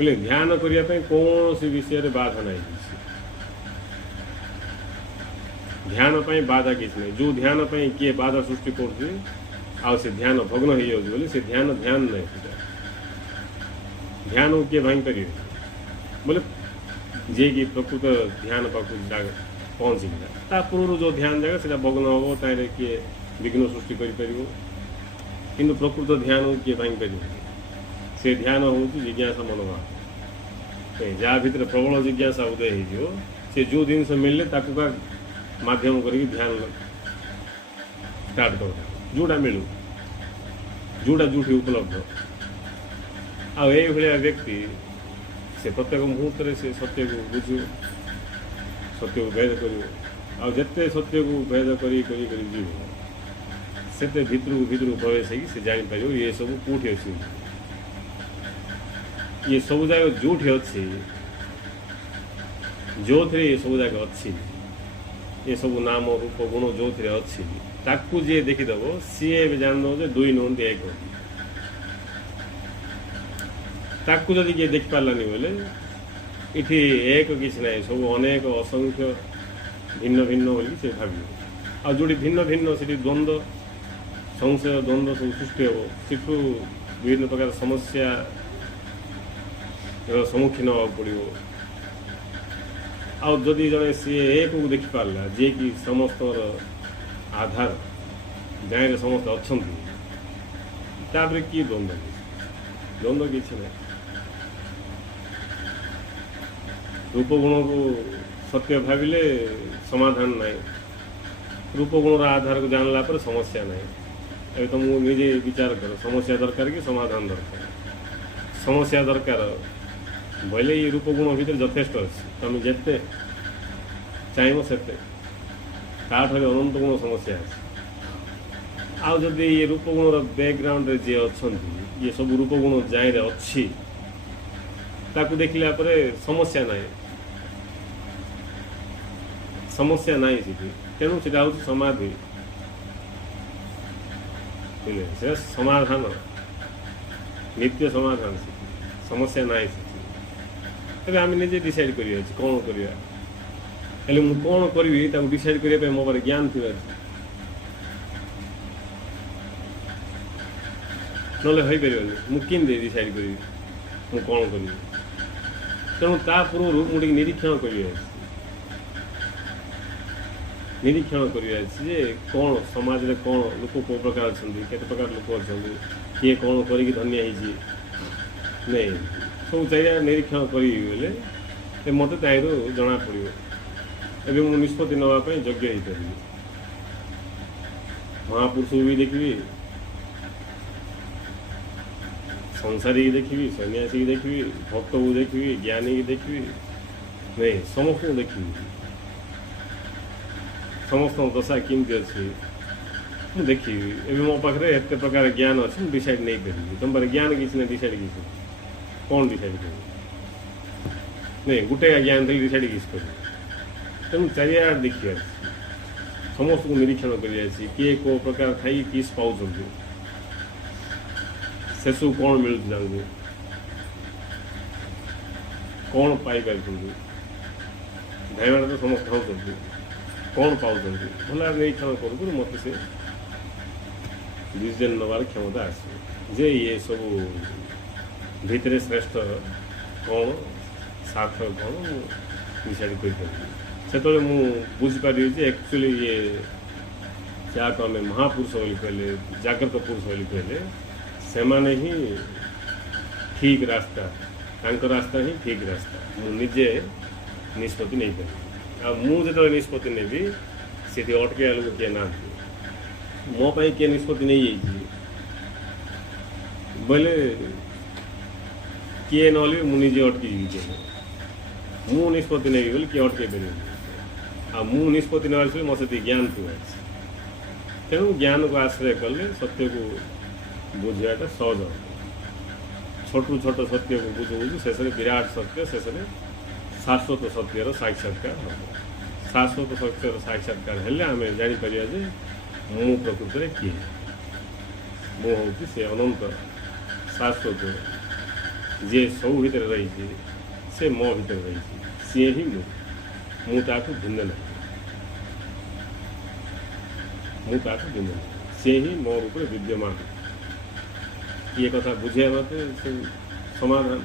ध्यान करने कौन सी विषय बाधा नहीं ध्यान पर बाधा किसी नहीं जो ध्यान पर किए बाधा सृष्टि कर ध्यान भग्न हो जाऊँ बोले से ध्यान ध्यान नहीं ध्यान किए भाई पारे बोले जे कि प्रकृत ध्यान पाक पहुँची गला पूर्व जो ध्यान जगह से भग्न हम तार किए विघ्न सृष्टि कर प्रकृत ध्यान किए भाई पार से ध्यान हूँ जिज्ञासा मनोभाव जहाँ भीतर प्रबल जिज्ञासा उदय हो से जो जिनस मिलले ताकू का माध्यम करके ध्यान स्टार्ट कर जोड़ा मिलू जोड़ा जोटी उपलब्ध आई व्यक्ति से प्रत्येक मुहूर्त से सत्य को बुझू सत्य को भेद कर जिते सत्य को भेद कर जीव से भितर प्रवेश से जापर ये सब कौटी अच्छी ये सब जगह जोठी अच्छी जो थे ये सब जगह अच्छी ये सब नाम रूप गुण जो थे अच्छी ताकू जी देखीदेव सी भी जानद दुई नुहति एक ताकू जदि किए देखी पारानी बोले इटी एक किसी ना सब अनेक असंख्य भिन्न भिन्न बोली से भाव आ जो भिन्न भिन्न से द्वंद्व संशय द्वंद्व सब सृष्टि हम सेठू विभिन्न प्रकार समस्या सम्मुखीन हाँ पड़ो आदि जड़े सी एक को देखी पारा जे कि समस्त आधार गाँव समस्त अच्छा कि द्वंद्व द्वंद्व किसी ना रूपगुण को सत्य भाविले समाधान ना रूपगुण आधार को जानला पर समस्या ना अभी तो मुझे विचार कर समस्या दरकार कि समाधान दरकार समस्या दरकार बोले ये रूपगुण भीतर यथेष्ट अच्छे तुम जिते चाहब से अनंत गुण समस्या आदि ये रूपगुण बैकग्राउंड जी अच्छा ये सब रूपगुण जाए अच्छी ताकू देखला पर समस्या ना समस्या ना तेणु से समाधि से समाधान नित्य समाधान समस्या ना तबे आम निजे डिसाइड कर कौन करवा कौन करी डिसाइड करने मो पारे ज्ञान थी ना मुझे डिसाइड करी मु कौन करी तेणु ता पूर्व मुझे निरीक्षण निरीक्षण कर कौन समाज में कौन लोक कौ प्रकार अच्छा केते प्रकार लोक अच्छा किए कौन करी धन्य नहीं सब चाहिए निरीक्षण करें मत जना पड़ो एवं मुझे निष्पत्ति नापी योग्य हो पारि महापुरुष भी देखी संसारी की देखी सन्यासी की देखी भक्त को देखी ज्ञानी की देखी नहीं समस्त को देखी समस्त दशा केमती अच्छी देखी एवं मो पाखे एत प्रकार ज्ञान अच्छे मुझे डिसाइड नहीं करी तुम पारे ज्ञान किसी ना डिसाइड किसी कौन डिसाइड कर नहीं गोटे ज्ञान थे डिसाइड किस कर तेणु चारिआड़ देखिए समस्त को निरीक्षण कर किए कौ प्रकार खाई किस पाँच शेषु कौन मिलू कौन पाइपर धाइवा तो समस्त खाऊँ कौन पाँच भला निरीक्षण कर मत से डिसीजन नवार क्षमता आस जे ये सब भितर श्रेष्ठ कौन सार्थक कौन डिसाइड कर बुझीपारि एक्चुअली ये जहाँ आम महापुरुष बोली कहले जागृत पुरुष बोली कहले से माने ही ठीक रास्ता रास्ता ही ठीक रास्ता मुझे निष्पत्ति नहीं पारि मुझे निष्पत्ति नेबी से अटके लोग किए ना मो किए निष्पत्ति नहीं बोले किए ना मुझे अटकी मु निष्पत्ति नहीं बोले किए अटके पार मु निष्पत्ति ना मत ज्ञान थी तेणु ज्ञान को आश्रय कले सत्य को बुझाटा सहज छोटू छोट सत्य को बुझु बुझु शेष में विराट सत्य शेष में शाश्वत सत्यर साक्षात्कार हम शाश्वत सत्यर साक्षात्कार हेल्ले आम जापर जे मु प्रकृत में किए मु हूँ से अनंत शाश्वत जी सब भितर रही से मो भितर रही सी ही मुझा भिन्न ना मुझा भिन्न ना सी ही मो रूप विद्यमान ये कथा बुझे मत समाधान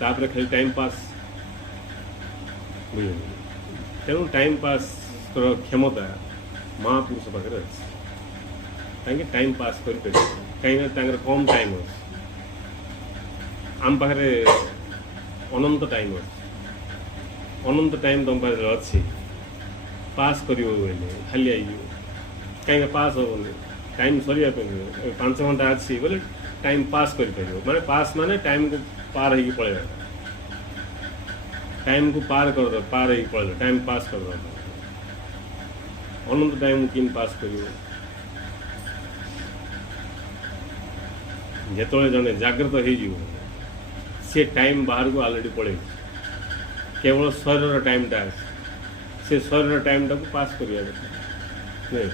तापर खाली टाइम पास बुझे तेणु टाइम पास क्षमता महापुरुष पाखे अच्छे टाइम पास कर कहीं कम टाइम अच्छे आम पाखे अनंत टाइम अच्छे अनंत टाइम तुम पाखे अच्छी पास कर खाली आई कहीं पास हेनी टाइम सरिया 5 घंटा अच्छी बोले टाइम पास कर माने पास माने टाइम को पार हो पड़े टाइम को पार कर दो पार हो पड़े टाइम पास कर दो अनंत टाइम किन पास कर जो जड़े जागृत हो सी टाइम बाहर को ऑलरेडी पड़े केवल शरीर टाइमटा से शरीर टाइमटा को पास कर नहीं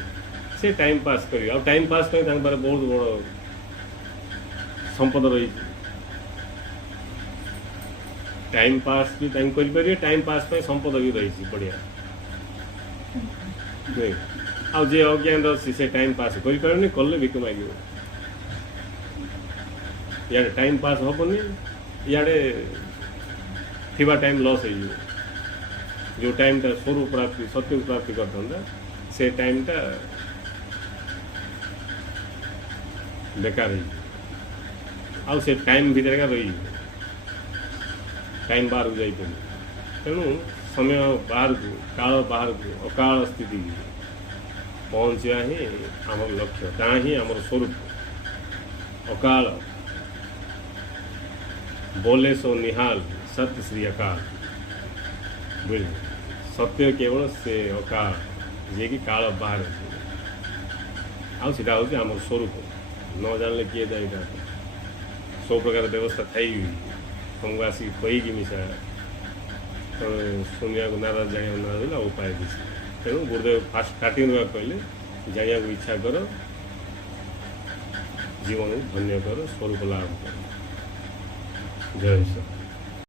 से टाइम पास कर टाइम पास पारे बहुत बड़ संपद रही टाइम पास भी कर टाइम पास संपद भी रही बढ़िया नहीं आ जे अज्ञान अच्छी से टाइम पास कर कले बिक मागे इे टाइम पास हेनी इे थी टाइम लॉस हो जो टाइमटा स्वरूप प्राप्ति सत्य प्राप्ति करता से टाइमटा बेकार आउ से टाइम भितर का रही टाइम बाहर को जापर तेणु समय बाहर को काल बाहर को अकाल स्थिति पहुँचा ही आम लक्ष्य ता ही आम स्वरूप अकाल बोले सो निहाल सत्य श्री अकाल बुझ सत्य केवल से अकाल जे कि काल बाहर आटा हूँ आम स्वरूप न जानले किए जाए सब प्रकार व्यवस्था थी तुमको आसिक कहीकि मिसा शुणा को नाराज जाना नाराज उपाय किसी तेणु गुरुदेव फास्ट स्टार्टिंग कहले जाना को इच्छा कर जीवन को धन्य कर स्वरूप लाभ कर जय ईश्वर।